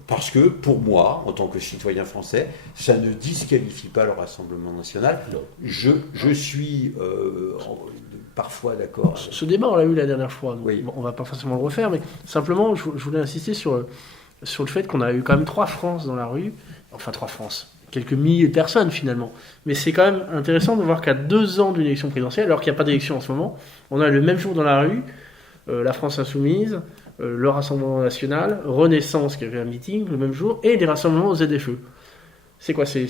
Parce que, pour moi, en tant que citoyen français, ça ne disqualifie pas le Rassemblement national. Non. Je suis parfois d'accord. Ce débat, on l'a eu la dernière fois. Donc oui. On ne va pas forcément le refaire, mais simplement, je voulais insister sur le fait qu'on a eu quand même 3 France dans la rue. Enfin, 3 France. Quelques milliers de personnes, finalement. Mais c'est quand même intéressant de voir qu'à 2 ans d'une élection présidentielle, alors qu'il n'y a pas d'élection en ce moment, on a le même jour dans la rue la France Insoumise, le Rassemblement National, Renaissance qui avait un meeting le même jour, et des rassemblements aux ZFE. C'est quoi c'est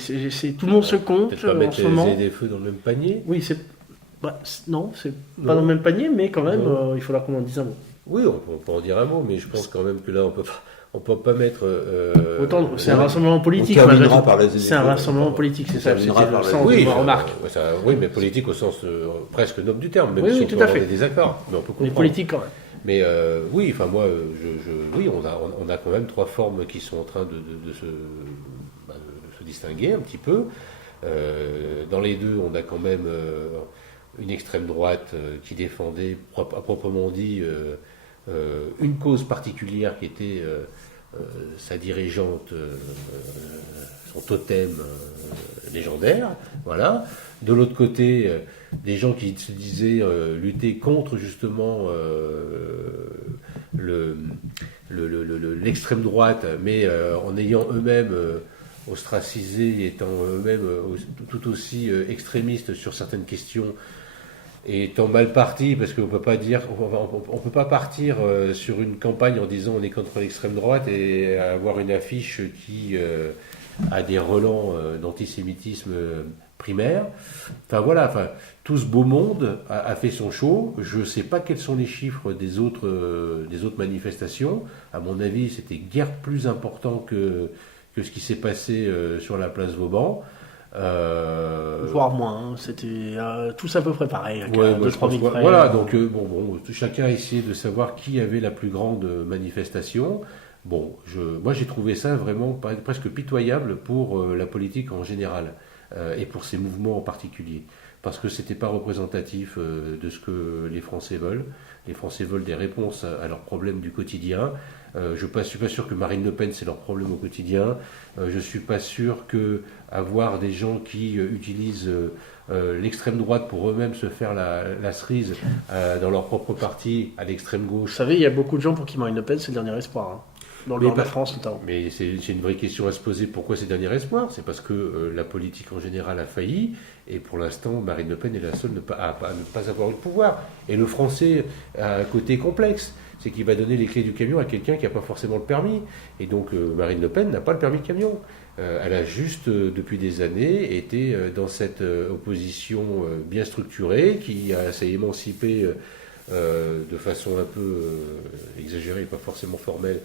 tout le monde se compte en ce moment. Mettre les ZFE dans le même panier. Oui, non, c'est pas dans le même panier, mais quand même, il faudra qu'on en dise un mot. Oui, on peut en dire un mot, mais je pense quand même que là, on peut pas mettre. Autant, c'est un rassemblement politique. C'est un rassemblement politique, c'est ça. C'était le sens de ma remarque. Oui, mais politique au sens presque noble du terme, même oui, si tout on peut à fait. avoir des désaccords. Mais on peut comprendre. Mais politique quand même. Mais oui, enfin moi, oui, on a quand même 3 formes qui sont en train de se distinguer un petit peu. Dans les deux, on a quand même une extrême droite qui défendait, à proprement dit, une cause particulière qui était sa dirigeante, son totem légendaire, voilà. De l'autre côté, des gens qui se disaient lutter contre justement l'extrême droite, mais en ayant eux-mêmes ostracisé, étant eux-mêmes tout aussi extrémistes sur certaines questions. étant mal parti, parce qu'on peut pas dire, on peut pas partir sur une campagne en disant on est contre l'extrême droite et avoir une affiche qui a des relents d'antisémitisme primaire. Enfin voilà, tout ce beau monde a fait son show. Je ne sais pas quels sont les chiffres des autres manifestations. À mon avis, c'était guère plus important que ce qui s'est passé sur la place Vauban. Voire moins, c'était tous à peu près pareil, à 2-3 000 près. Voilà, donc chacun a essayé de savoir qui avait la plus grande manifestation. Moi j'ai trouvé ça vraiment presque pitoyable pour la politique en général et pour ces mouvements en particulier, parce que c'était pas représentatif de ce que les Français veulent. Les Français veulent des réponses à leurs problèmes du quotidien. Je ne suis pas sûr que Marine Le Pen c'est leur problème au quotidien. Je ne suis pas sûr que avoir des gens qui utilisent l'extrême droite pour eux-mêmes se faire la cerise dans leur propre parti à l'extrême gauche. Vous savez, il y a beaucoup de gens pour qui Marine Le Pen c'est le dernier espoir. Hein. Dans le nord de la France notamment. Mais c'est une vraie question à se poser. Pourquoi c'est le dernier espoir ? C'est parce que la politique en général a failli, et pour l'instant Marine Le Pen est la seule à ne pas avoir eu le pouvoir. Et le Français a un côté complexe, c'est qu'il va donner les clés du camion à quelqu'un qui n'a pas forcément le permis. Et donc Marine Le Pen n'a pas le permis de camion. Elle a juste, depuis des années, été dans cette opposition bien structurée, qui s'est émancipée de façon un peu exagérée, pas forcément formelle,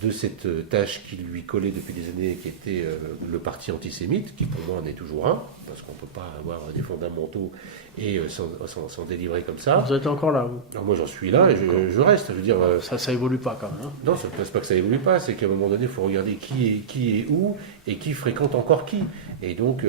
de cette tâche qui lui collait depuis des années, qui était le parti antisémite, qui pour moi en est toujours un, parce qu'on ne peut pas avoir des fondamentaux et s'en délivrer comme ça. Vous êtes encore là, vous ? Alors moi j'en suis là et je reste. Je veux dire, ça évolue pas quand même. Hein. Non, ça ne passe pas que ça évolue pas, c'est qu'à un moment donné, il faut regarder qui est où et qui fréquente encore qui. Et donc,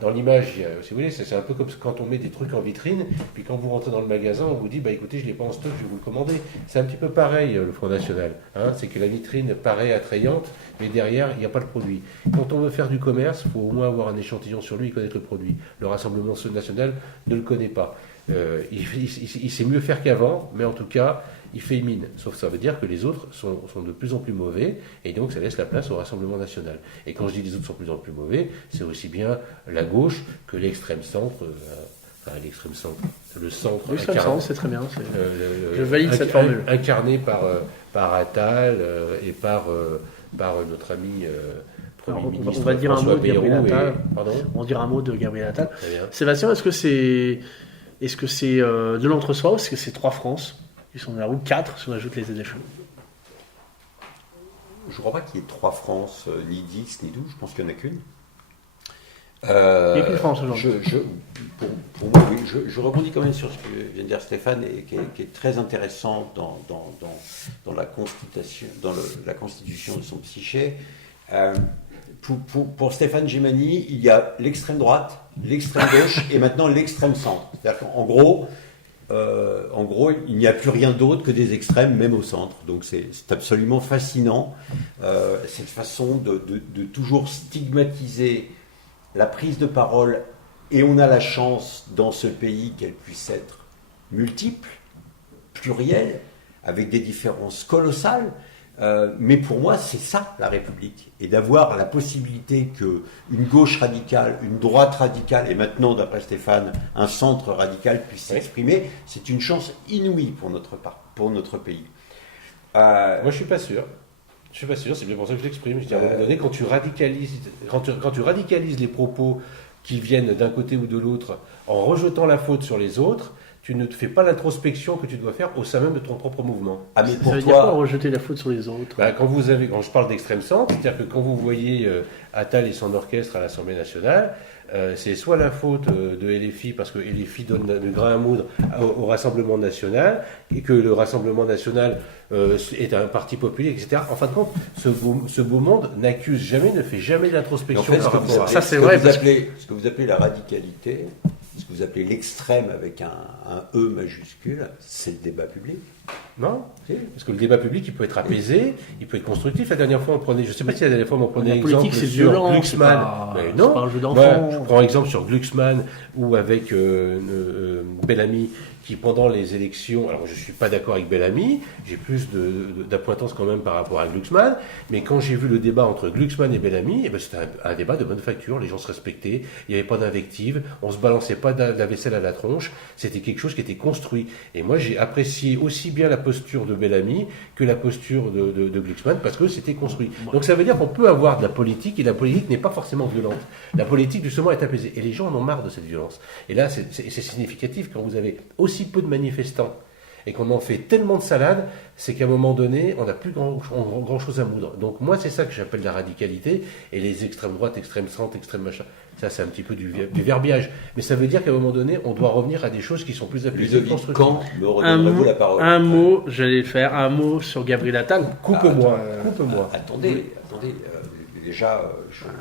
dans l'image, si vous voulez, c'est un peu comme quand on met des trucs en vitrine, puis quand vous rentrez dans le magasin, on vous dit, écoutez, je ne l'ai pas en stock, je vais vous le commander. C'est un petit peu pareil, le Front National. Hein, c'est que la vitrine paraît attrayante, mais derrière, il n'y a pas le produit. Quand on veut faire du commerce, il faut au moins avoir un échantillon sur lui et connaître le produit. Le Rassemblement national ne le connaît pas. Il sait mieux faire qu'avant, mais en tout cas, il fait mine. Sauf que ça veut dire que les autres sont de plus en plus mauvais, et donc ça laisse la place au Rassemblement national. Et quand je dis les autres sont de plus en plus mauvais, c'est aussi bien la gauche que l'extrême centre. L'extrême centre. Le centre. L'extrême centre, c'est très bien. Je valide cette formule. Incarné par Attal et par notre ami Premier ministre. On va dire un mot de Gabriel Attal. Pardon ? On dira un mot de Gabriel Attal. Sébastien, est-ce que c'est de l'entre-soi ou est-ce que c'est 3 France ? Ils sont là, ou 4 si on ajoute les ZFE. Je ne crois pas qu'il y ait 3 France, ni 10, ni 12, je pense qu'il n'y en a qu'une. Il n'y a qu'une France aujourd'hui. Pour moi, oui, je rebondis quand même sur ce que vient de dire Stéphane, et qui est très intéressant dans la constitution de son psyché. Pour Stéphane Gimani, il y a l'extrême droite, l'extrême gauche et maintenant l'extrême centre. C'est-à-dire qu'en gros, il n'y a plus rien d'autre que des extrêmes, même au centre. Donc c'est absolument fascinant, cette façon de toujours stigmatiser la prise de parole, et on a la chance dans ce pays qu'elle puisse être multiple, plurielle, avec des différences colossales. Mais pour moi, c'est ça la République, et d'avoir la possibilité qu'une gauche radicale, une droite radicale, et maintenant, d'après Stéphane, un centre radical puisse s'exprimer, c'est une chance inouïe pour notre pays. Moi, je suis pas sûr. C'est bien pour ça que je l'exprime. Je dis, à un moment donné, quand tu radicalises les propos qui viennent d'un côté ou de l'autre, en rejetant la faute sur les autres, tu ne te fais pas l'introspection que tu dois faire au sein même de ton propre mouvement. Ah, mais ça veut dire quoi, rejeter la faute sur les autres ? Quand je parle d'extrême centre, c'est-à-dire que quand vous voyez Attal et son orchestre à l'Assemblée nationale, c'est soit la faute de LFI, parce que LFI donne le grain à moudre au Rassemblement national, et que le Rassemblement national est un parti populaire, etc. En fin de compte, ce beau monde n'accuse jamais, ne fait jamais d'introspection. En fait, ça c'est vrai. Ce que vous appelez la radicalité, ce que vous appelez l'extrême avec un E majuscule, c'est le débat public. Non, parce que le débat public, il peut être apaisé, il peut être constructif. La dernière fois, je ne sais pas si la dernière fois, on prenait exemple politique, c'est sur violent, Glucksmann. C'est pas un jeu d'enfant. Moi, je prends exemple sur Glucksmann ou avec Bellamy, qui pendant les élections, alors je ne suis pas d'accord avec Bellamy, j'ai plus d'appointance quand même par rapport à Glucksmann, mais quand j'ai vu le débat entre Glucksmann et Bellamy, c'était un débat de bonne facture, les gens se respectaient, il n'y avait pas d'invective, on ne se balançait pas de la vaisselle à la tronche, c'était quelque chose qui était construit. Et moi, j'ai apprécié aussi bien la posture de Bellamy que la posture de Glucksmann, parce que c'était construit. Donc ça veut dire qu'on peut avoir de la politique, et la politique n'est pas forcément violente. La politique, justement, est apaisée. Et les gens en ont marre de cette violence. Et là, c'est significatif quand vous avez aussi peu de manifestants et qu'on en fait tellement de salade, c'est qu'à un moment donné, on n'a plus grand chose à moudre. Donc moi, c'est ça que j'appelle la radicalité, et les extrêmes droites, extrêmes centre, extrêmes machin. Ça, c'est un petit peu du verbiage. Mais ça veut dire qu'à un moment donné, on doit revenir à des choses qui sont plus apaisées. Quand me redonnerez-vous la parole? Un mot, j'allais faire un mot sur Gabriel Attal. Coupe-moi. Attendez. Déjà,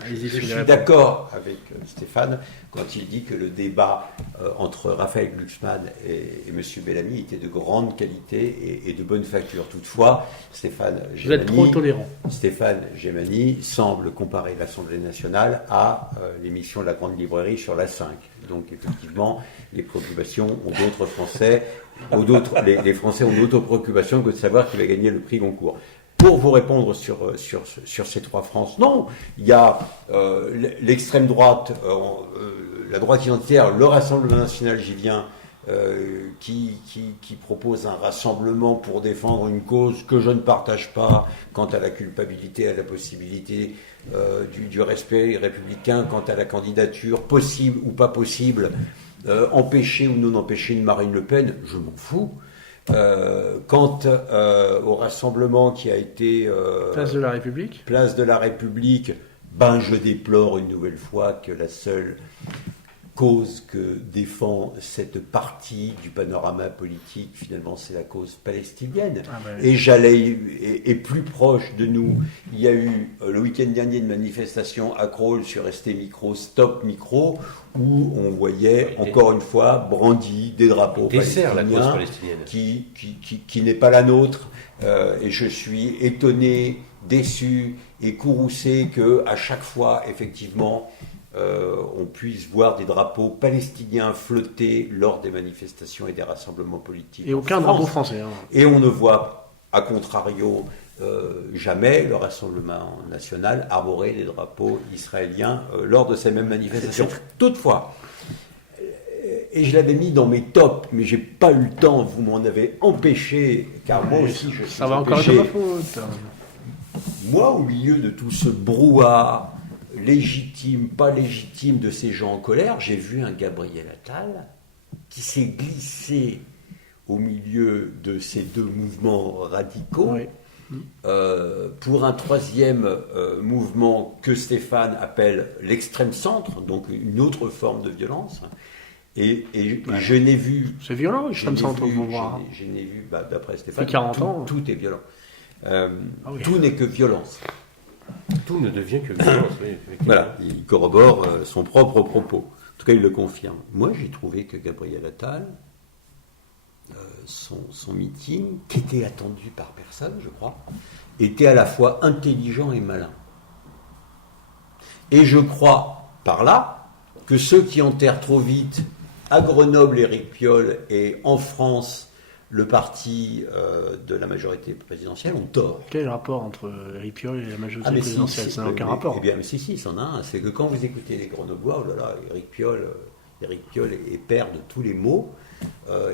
je suis d'accord avec Stéphane quand il dit que le débat entre Raphaël Glucksmann et M. Bellamy était de grande qualité et de bonne facture. Toutefois, Stéphane Gemani semble comparer l'Assemblée nationale à l'émission de la Grande Librairie sur la 5. Donc effectivement, les préoccupations ont d'autres Français, les Français ont d'autres préoccupations que de savoir qui va gagner le prix Goncourt. Pour vous répondre sur ces trois France, non, il y a l'extrême droite, la droite identitaire, le Rassemblement national, j'y viens, qui propose un rassemblement pour défendre une cause que je ne partage pas quant à la culpabilité, à la possibilité du respect républicain, quant à la candidature possible ou pas possible, empêcher ou non empêcher une Marine Le Pen, je m'en fous. Quant au rassemblement qui a été Place de la République, je déplore une nouvelle fois que la seule cause que défend cette partie du panorama politique, finalement, c'est la cause palestinienne. Et plus proche de nous, il y a eu le week-end dernier une manifestation à Crolles sur ST Micro, Stop Micro, où on voyait encore une fois brandi des drapeaux palestiniens qui n'est pas la nôtre. Et je suis étonné, déçu et courroucé que à chaque fois, effectivement, on puisse voir des drapeaux palestiniens flotter lors des manifestations et des rassemblements politiques. Et aucun drapeau français. Et on ne voit, à contrario, jamais le Rassemblement national arborer des drapeaux israéliens lors de ces mêmes manifestations. Toutefois, et je l'avais mis dans mes tops, mais j'ai pas eu le temps, vous m'en avez empêché, car moi aussi je suis ça va encore être ma faute. Moi, au milieu de tout ce brouhaha légitime, pas légitime de ces gens en colère, j'ai vu un Gabriel Attal qui s'est glissé au milieu de ces deux mouvements radicaux pour un troisième mouvement que Stéphane appelle l'extrême centre, donc une autre forme de violence. Et je n'ai vu... C'est violent, l'extrême centre, on va voir. Je n'ai vu, d'après Stéphane, 40 ans. Tout est violent. Tout n'est que violence. Tout ne devient que violence, oui. Voilà, il corrobore son propre propos. En tout cas, il le confirme. Moi, j'ai trouvé que Gabriel Attal, son meeting, qui était attendu par personne, je crois, était à la fois intelligent et malin. Et je crois, par là, que ceux qui enterrent trop vite, à Grenoble, Éric Piolle, et en France, le parti de la majorité présidentielle ont tort. Quel rapport entre Éric Piolle et la majorité présidentielle? Ça n'a aucun rapport. Eh bien, mais si, c'en a un. C'est que quand vous écoutez les Grenoblois, oh là là, Éric Piolle est père de tous les maux.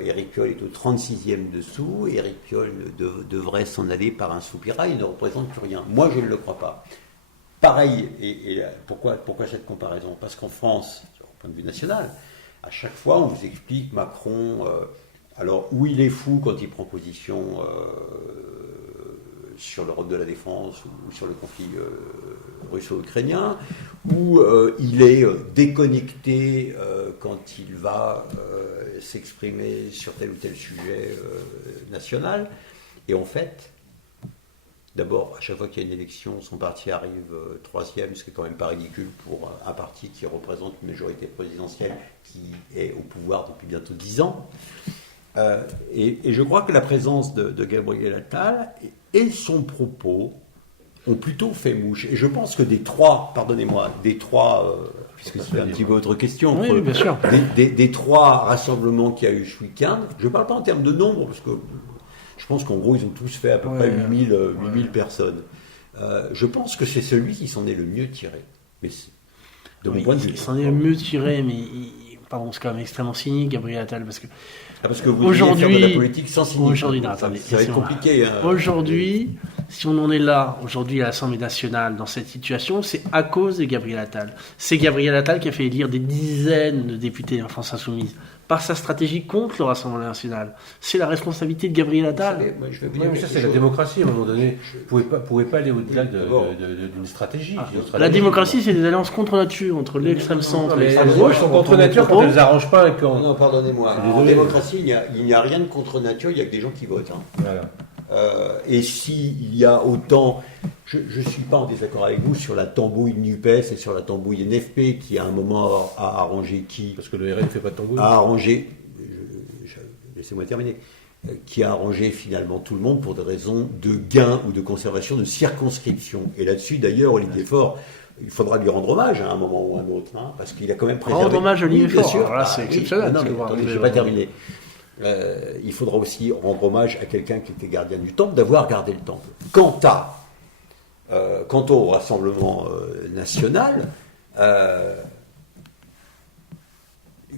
Éric Piolle est au 36e dessous. Éric Piolle devrait s'en aller par un soupirail. Il ne représente plus rien. Moi, je ne le crois pas. Pareil, et pourquoi cette comparaison? Parce qu'en France, au point de vue national, à chaque fois, on vous explique Macron... alors, où il est fou quand il prend position sur l'Europe de la défense ou sur le conflit russo-ukrainien, où il est déconnecté quand il va s'exprimer sur tel ou tel sujet national. Et en fait, d'abord, à chaque fois qu'il y a une élection, son parti arrive troisième, ce qui est quand même pas ridicule pour un parti qui représente une majorité présidentielle qui est au pouvoir depuis bientôt 10 ans. Et je crois que la présence de Gabriel Attal et son propos ont plutôt fait mouche. Et je pense que des trois, puisque c'est un petit peu autre question, oui, bien sûr. Des trois rassemblements qu'il y a eu ce week-end, je ne parle pas en termes de nombre, parce que je pense qu'en gros, ils ont tous fait à peu près 8000 personnes. Je pense que c'est celui qui s'en est le mieux tiré. Mais de mon point de vue. Il s'en est le mieux tiré, mais c'est quand même extrêmement cynique, Gabriel Attal, parce que vous aujourd'hui, faire de la politique sans cynisme. Aujourd'hui, ça va être compliqué. Aujourd'hui, si on en est là, aujourd'hui à l'Assemblée nationale, dans cette situation, c'est à cause de Gabriel Attal. C'est Gabriel Attal qui a fait élire des dizaines de députés en France Insoumise par sa stratégie contre le Rassemblement national. C'est la responsabilité de Gabriel Attal. Ça, c'est la démocratie. À un moment donné, vous ne pouvez pas aller au-delà d'une stratégie. La démocratie, c'est des alliances contre nature, entre l'extrême centre et l'extrême gauche. Contre nature quand elles ne arrangent pas un camp. Non, pardonnez-moi. En démocratie, il n'y a rien de contre nature, il n'y a que des gens qui votent. Voilà. Et s'il y a autant... Je ne suis pas en désaccord avec vous sur la tambouille NUPES et sur la tambouille NFP qui à un moment a arrangé qui... Parce que le RN ne fait pas de tambouille. A arrangé... Laissez-moi terminer. Qui a arrangé finalement tout le monde pour des raisons de gain ou de conservation de circonscription. Et là-dessus, d'ailleurs, Olivier Faure, il faudra lui rendre hommage à un moment ou à un autre, parce qu'il a quand même préservé... Rendre hommage à Olivier Faure, sûr. Alors là, c'est exceptionnel. Non, mais attendez, je n'ai pas terminé. Il faudra aussi rendre hommage à quelqu'un qui était gardien du temple, d'avoir gardé le temple. Quant au Rassemblement national,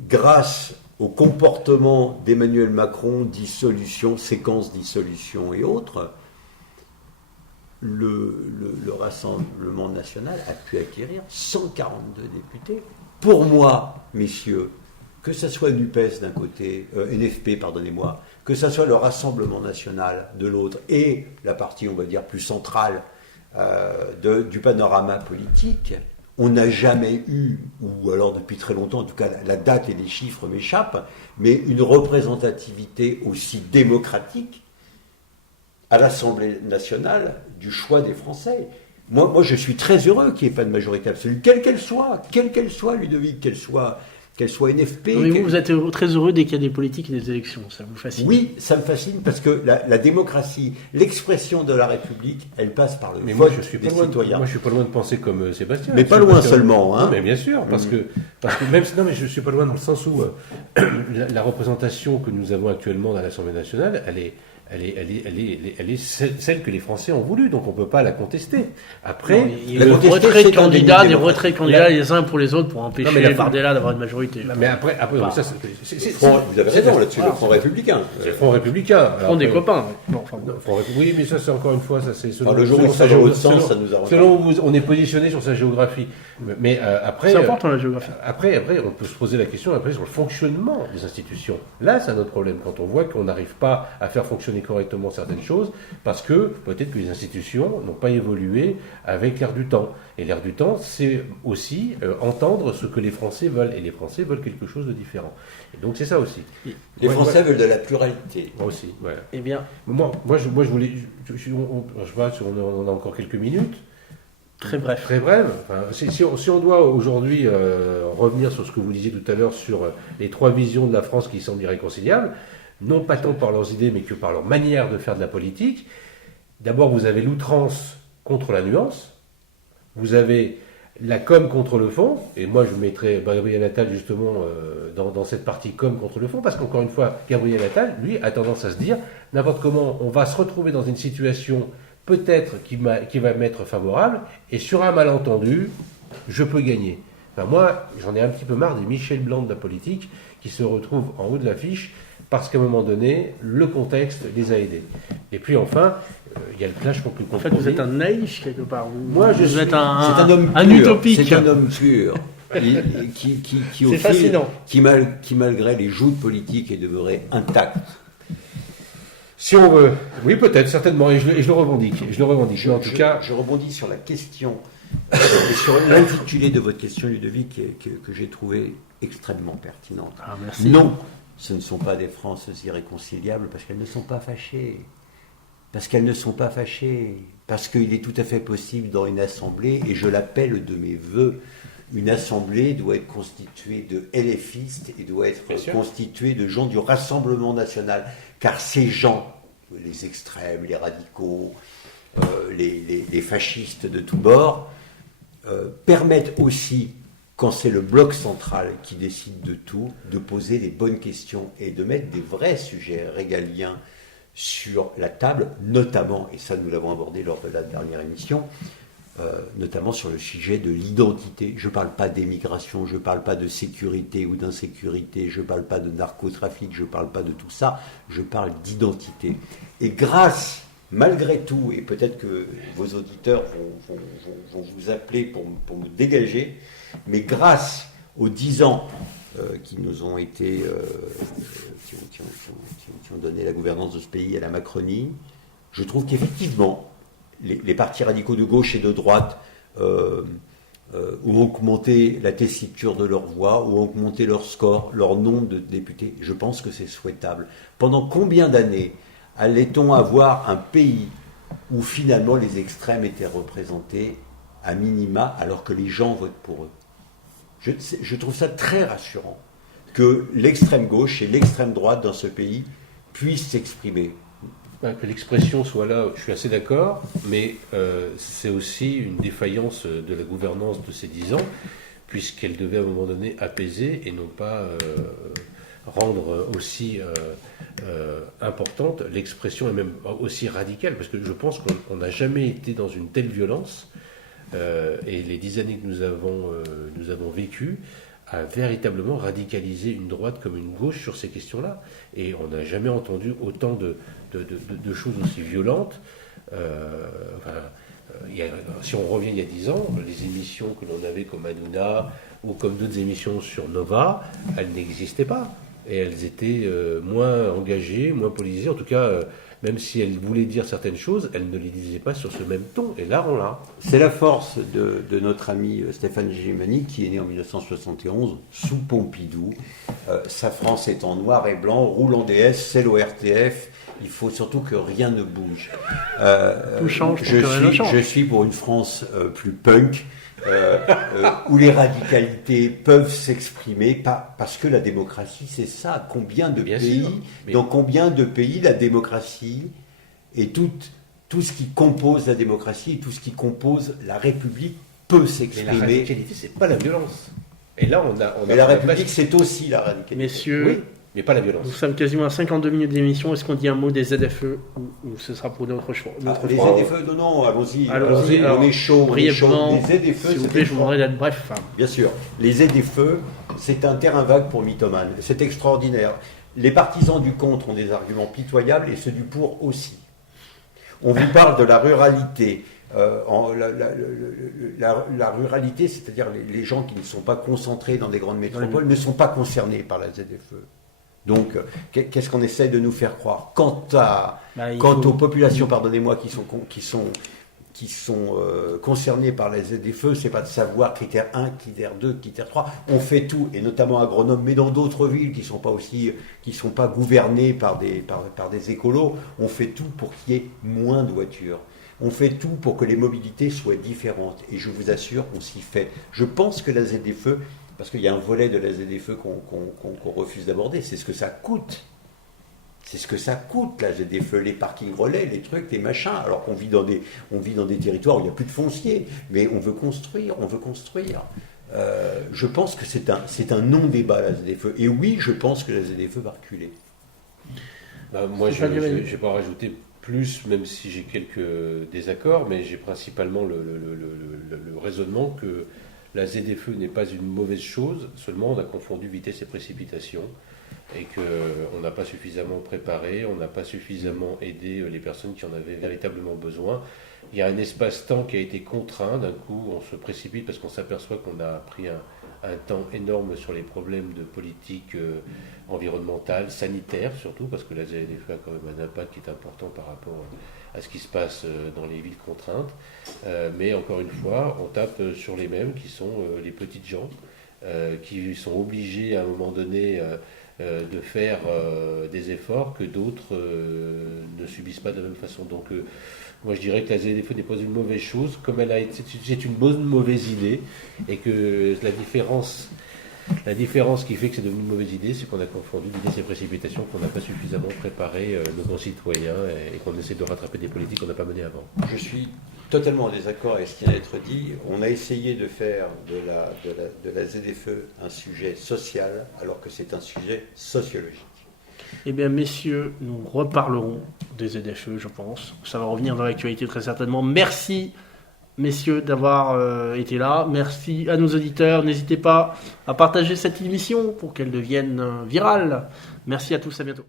grâce au comportement d'Emmanuel Macron, dissolution, séquence dissolution et autres, le Rassemblement national a pu acquérir 142 députés. Pour moi, messieurs, que ce soit NUPES d'un côté, NFP, pardonnez-moi, que ce soit le Rassemblement national de l'autre et la partie, on va dire, plus centrale du panorama politique, on n'a jamais eu, ou alors depuis très longtemps, en tout cas la date et les chiffres m'échappent, mais une représentativité aussi démocratique à l'Assemblée nationale du choix des Français. Moi je suis très heureux qu'il n'y ait pas de majorité absolue, quelle qu'elle soit, Ludovic, qu'elle soit NFP. Mais vous êtes très heureux dès qu'il y a des politiques et des élections, ça vous fascine? Oui, ça me fascine parce que la démocratie, l'expression de la République, elle passe par le vote des citoyens. Moi, je suis pas loin de penser comme Sébastien. Mais pas loin seulement. Non, mais bien sûr, parce que même non, mais je suis pas loin dans le sens où la représentation que nous avons actuellement dans l'Assemblée nationale, elle est celle que les Français ont voulu, donc on ne peut pas la contester. Après, il y a des retraits de candidats les uns pour les autres pour empêcher Bardella d'avoir une majorité. Mais après ça, vous avez raison là-dessus, le Front républicain. C'est le Front républicain. Front des copains. Oui, mais ça, c'est encore une fois, ça c'est selon le jour où ça va au sens, ça nous arrange. Selon où on est positionné sur sa géographie. Mais après, c'est important la géographie. Après, on peut se poser la question sur le fonctionnement des institutions. Là, c'est un autre problème quand on voit qu'on n'arrive pas à faire fonctionner correctement certaines choses, parce que peut-être que les institutions n'ont pas évolué avec l'air du temps. Et l'air du temps, c'est aussi entendre ce que les Français veulent. Et les Français veulent quelque chose de différent. Et donc c'est ça aussi. Les Français veulent de la pluralité. Moi aussi, voilà. Eh bien, moi je voulais... Je vois si on a encore quelques minutes. Très bref. Très bref. Enfin, si on doit aujourd'hui revenir sur ce que vous disiez tout à l'heure sur les trois visions de la France qui semblent irréconciliables, non pas tant par leurs idées, mais que par leur manière de faire de la politique. D'abord, vous avez l'outrance contre la nuance. Vous avez la com contre le fond. Et moi, je mettrais Gabriel Attal justement dans cette partie com contre le fond, parce qu'encore une fois, Gabriel Attal, lui, a tendance à se dire, n'importe comment, on va se retrouver dans une situation peut-être qui va m'être favorable, et sur un malentendu, je peux gagner. Enfin, moi, j'en ai un petit peu marre des Michel Blanc de la politique qui se retrouvent en haut de l'affiche parce qu'à un moment donné, le contexte les a aidés. Et puis enfin, il y a le clash contre le compromis. En fait, vous êtes un naïf quelque part. Moi, vous êtes un homme un pur. utopique. C'est un homme pur. C'est fascinant. Qui malgré les joutes politiques est demeuré intact. Si on veut, oui peut-être, certainement, et je le revendique. Mais en tout cas, je rebondis sur la question, et sur l'intitulé de votre question, Ludovic, que j'ai trouvé extrêmement pertinente. Ah, merci. Non, ce ne sont pas des Frances irréconciliables parce qu'elles ne sont pas fâchées. Parce qu'il est tout à fait possible dans une assemblée, et je l'appelle de mes voeux, une assemblée doit être constituée de LFistes et doit être constituée de gens du Rassemblement national. Car ces gens, les extrêmes, les radicaux, les fascistes de tous bords, permettent aussi, quand c'est le bloc central qui décide de tout, de poser les bonnes questions et de mettre des vrais sujets régaliens sur la table, notamment, et ça nous l'avons abordé lors de la dernière émission, notamment sur le sujet de l'identité. Je ne parle pas d'émigration, je ne parle pas de sécurité ou d'insécurité, je ne parle pas de narcotrafic, je ne parle pas de tout ça, je parle d'identité. Et grâce, malgré tout, et peut-être que vos auditeurs vont vous appeler pour me dégager, mais grâce aux 10 ans qui nous ont été, qui ont donné la gouvernance de ce pays à la Macronie, je trouve qu'effectivement, les partis radicaux de gauche et de droite ont augmenté la tessiture de leur voix, ont augmenté leur score, leur nombre de députés. Je pense que c'est souhaitable. Pendant combien d'années allait-on avoir un pays où finalement les extrêmes étaient représentés à minima alors que les gens votent pour eux? Je trouve ça très rassurant que l'extrême gauche et l'extrême droite dans ce pays puissent s'exprimer. Que l'expression soit là, je suis assez d'accord, mais c'est aussi une défaillance de la gouvernance de ces 10 ans, puisqu'elle devait à un moment donné apaiser et non pas rendre aussi importante l'expression, et même aussi radicale, parce que je pense qu'on n'a jamais été dans une telle violence, et les 10 années que nous avons vécues a véritablement radicalisé une droite comme une gauche sur ces questions-là. Et on n'a jamais entendu autant de choses aussi violentes. Si on revient il y a 10 ans, les émissions que l'on avait comme Hanouna ou comme d'autres émissions sur Nova, elles n'existaient pas. Et elles étaient moins engagées, moins politisées. En tout cas, même si elles voulaient dire certaines choses, elles ne les disaient pas sur ce même ton. Et là, on l'a. C'est la force de notre ami Stéphane Gimani, qui est né en 1971, sous Pompidou. Sa France est en noir et blanc, roule en DS, c'est l'ORTF. Il faut surtout que rien ne bouge. Tout change, je suis pour une France plus punk, où les radicalités peuvent s'exprimer, parce que la démocratie, c'est ça. Dans combien de pays la démocratie et tout ce qui compose la démocratie et tout ce qui compose la République peut s'exprimer. Mais la radicalité, c'est pas la violence. Et là, mais la République, c'est aussi la radicalité. Messieurs, oui, mais pas la violence. Nous sommes quasiment à 52 minutes d'émission. Est-ce qu'on dit un mot des ZFE ou ce sera pour notre choix? Les ZFE, non, allons-y. On est chaud. Brièvement, Les ZFE, s'il vous plaît, je vous demanderai d'être bref. Bien sûr. Les ZFE, c'est un terrain vague pour mythomanes. C'est extraordinaire. Les partisans du contre ont des arguments pitoyables et ceux du pour aussi. On vous parle de la ruralité. La ruralité, c'est-à-dire les gens qui ne sont pas concentrés dans des grandes métropoles, ne sont pas concernés par la ZFE. Donc, qu'est-ce qu'on essaie de nous faire croire? Quant aux populations, pardonnez-moi, qui sont concernées par la ZFE, c'est pas de savoir critère 1, critère 2, critère 3. On fait tout, et notamment à Grenoble, mais dans d'autres villes qui sont pas gouvernées par des écolos, on fait tout pour qu'il y ait moins de voitures. On fait tout pour que les mobilités soient différentes. Et je vous assure, on s'y fait. Je pense que la ZFE, parce qu'il y a un volet de la ZFE qu'on refuse d'aborder, c'est ce que ça coûte. C'est ce que ça coûte, la ZFE, les parkings relais, les trucs, les machins. Alors qu'on vit dans des territoires où il n'y a plus de foncier, mais on veut construire. Je pense que c'est un non-débat, la ZFE. Et oui, je pense que la ZFE va reculer. Moi, je ne vais pas rajouter plus, même si j'ai quelques désaccords, mais j'ai principalement le raisonnement que la ZFE n'est pas une mauvaise chose, seulement on a confondu vitesse et précipitation, et qu'on n'a pas suffisamment préparé, on n'a pas suffisamment aidé les personnes qui en avaient véritablement besoin. Il y a un espace-temps qui a été contraint, d'un coup on se précipite parce qu'on s'aperçoit qu'on a pris un temps énorme sur les problèmes de politique environnementale, sanitaire surtout, parce que la ZFE a quand même un impact qui est important par rapport à ce qui se passe dans les villes contraintes. Mais encore une fois, on tape sur les mêmes qui sont les petites gens, qui sont obligés à un moment donné de faire des efforts que d'autres ne subissent pas de la même façon. Donc Moi, je dirais que la ZFE n'est pas une mauvaise chose, comme c'est une bonne mauvaise idée, et que la différence qui fait que c'est devenu une mauvaise idée, c'est qu'on a confondu vitesse et précipitation, qu'on n'a pas suffisamment préparé nos concitoyens et qu'on essaie de rattraper des politiques qu'on n'a pas menées avant. Je suis totalement en désaccord avec ce qui vient d'être dit. On a essayé de faire de la ZFE un sujet social, alors que c'est un sujet sociologique. Eh bien, messieurs, nous reparlerons des ZFE, je pense. Ça va revenir dans l'actualité très certainement. Merci, messieurs, d'avoir été là. Merci à nos auditeurs. N'hésitez pas à partager cette émission pour qu'elle devienne virale. Merci à tous, à bientôt.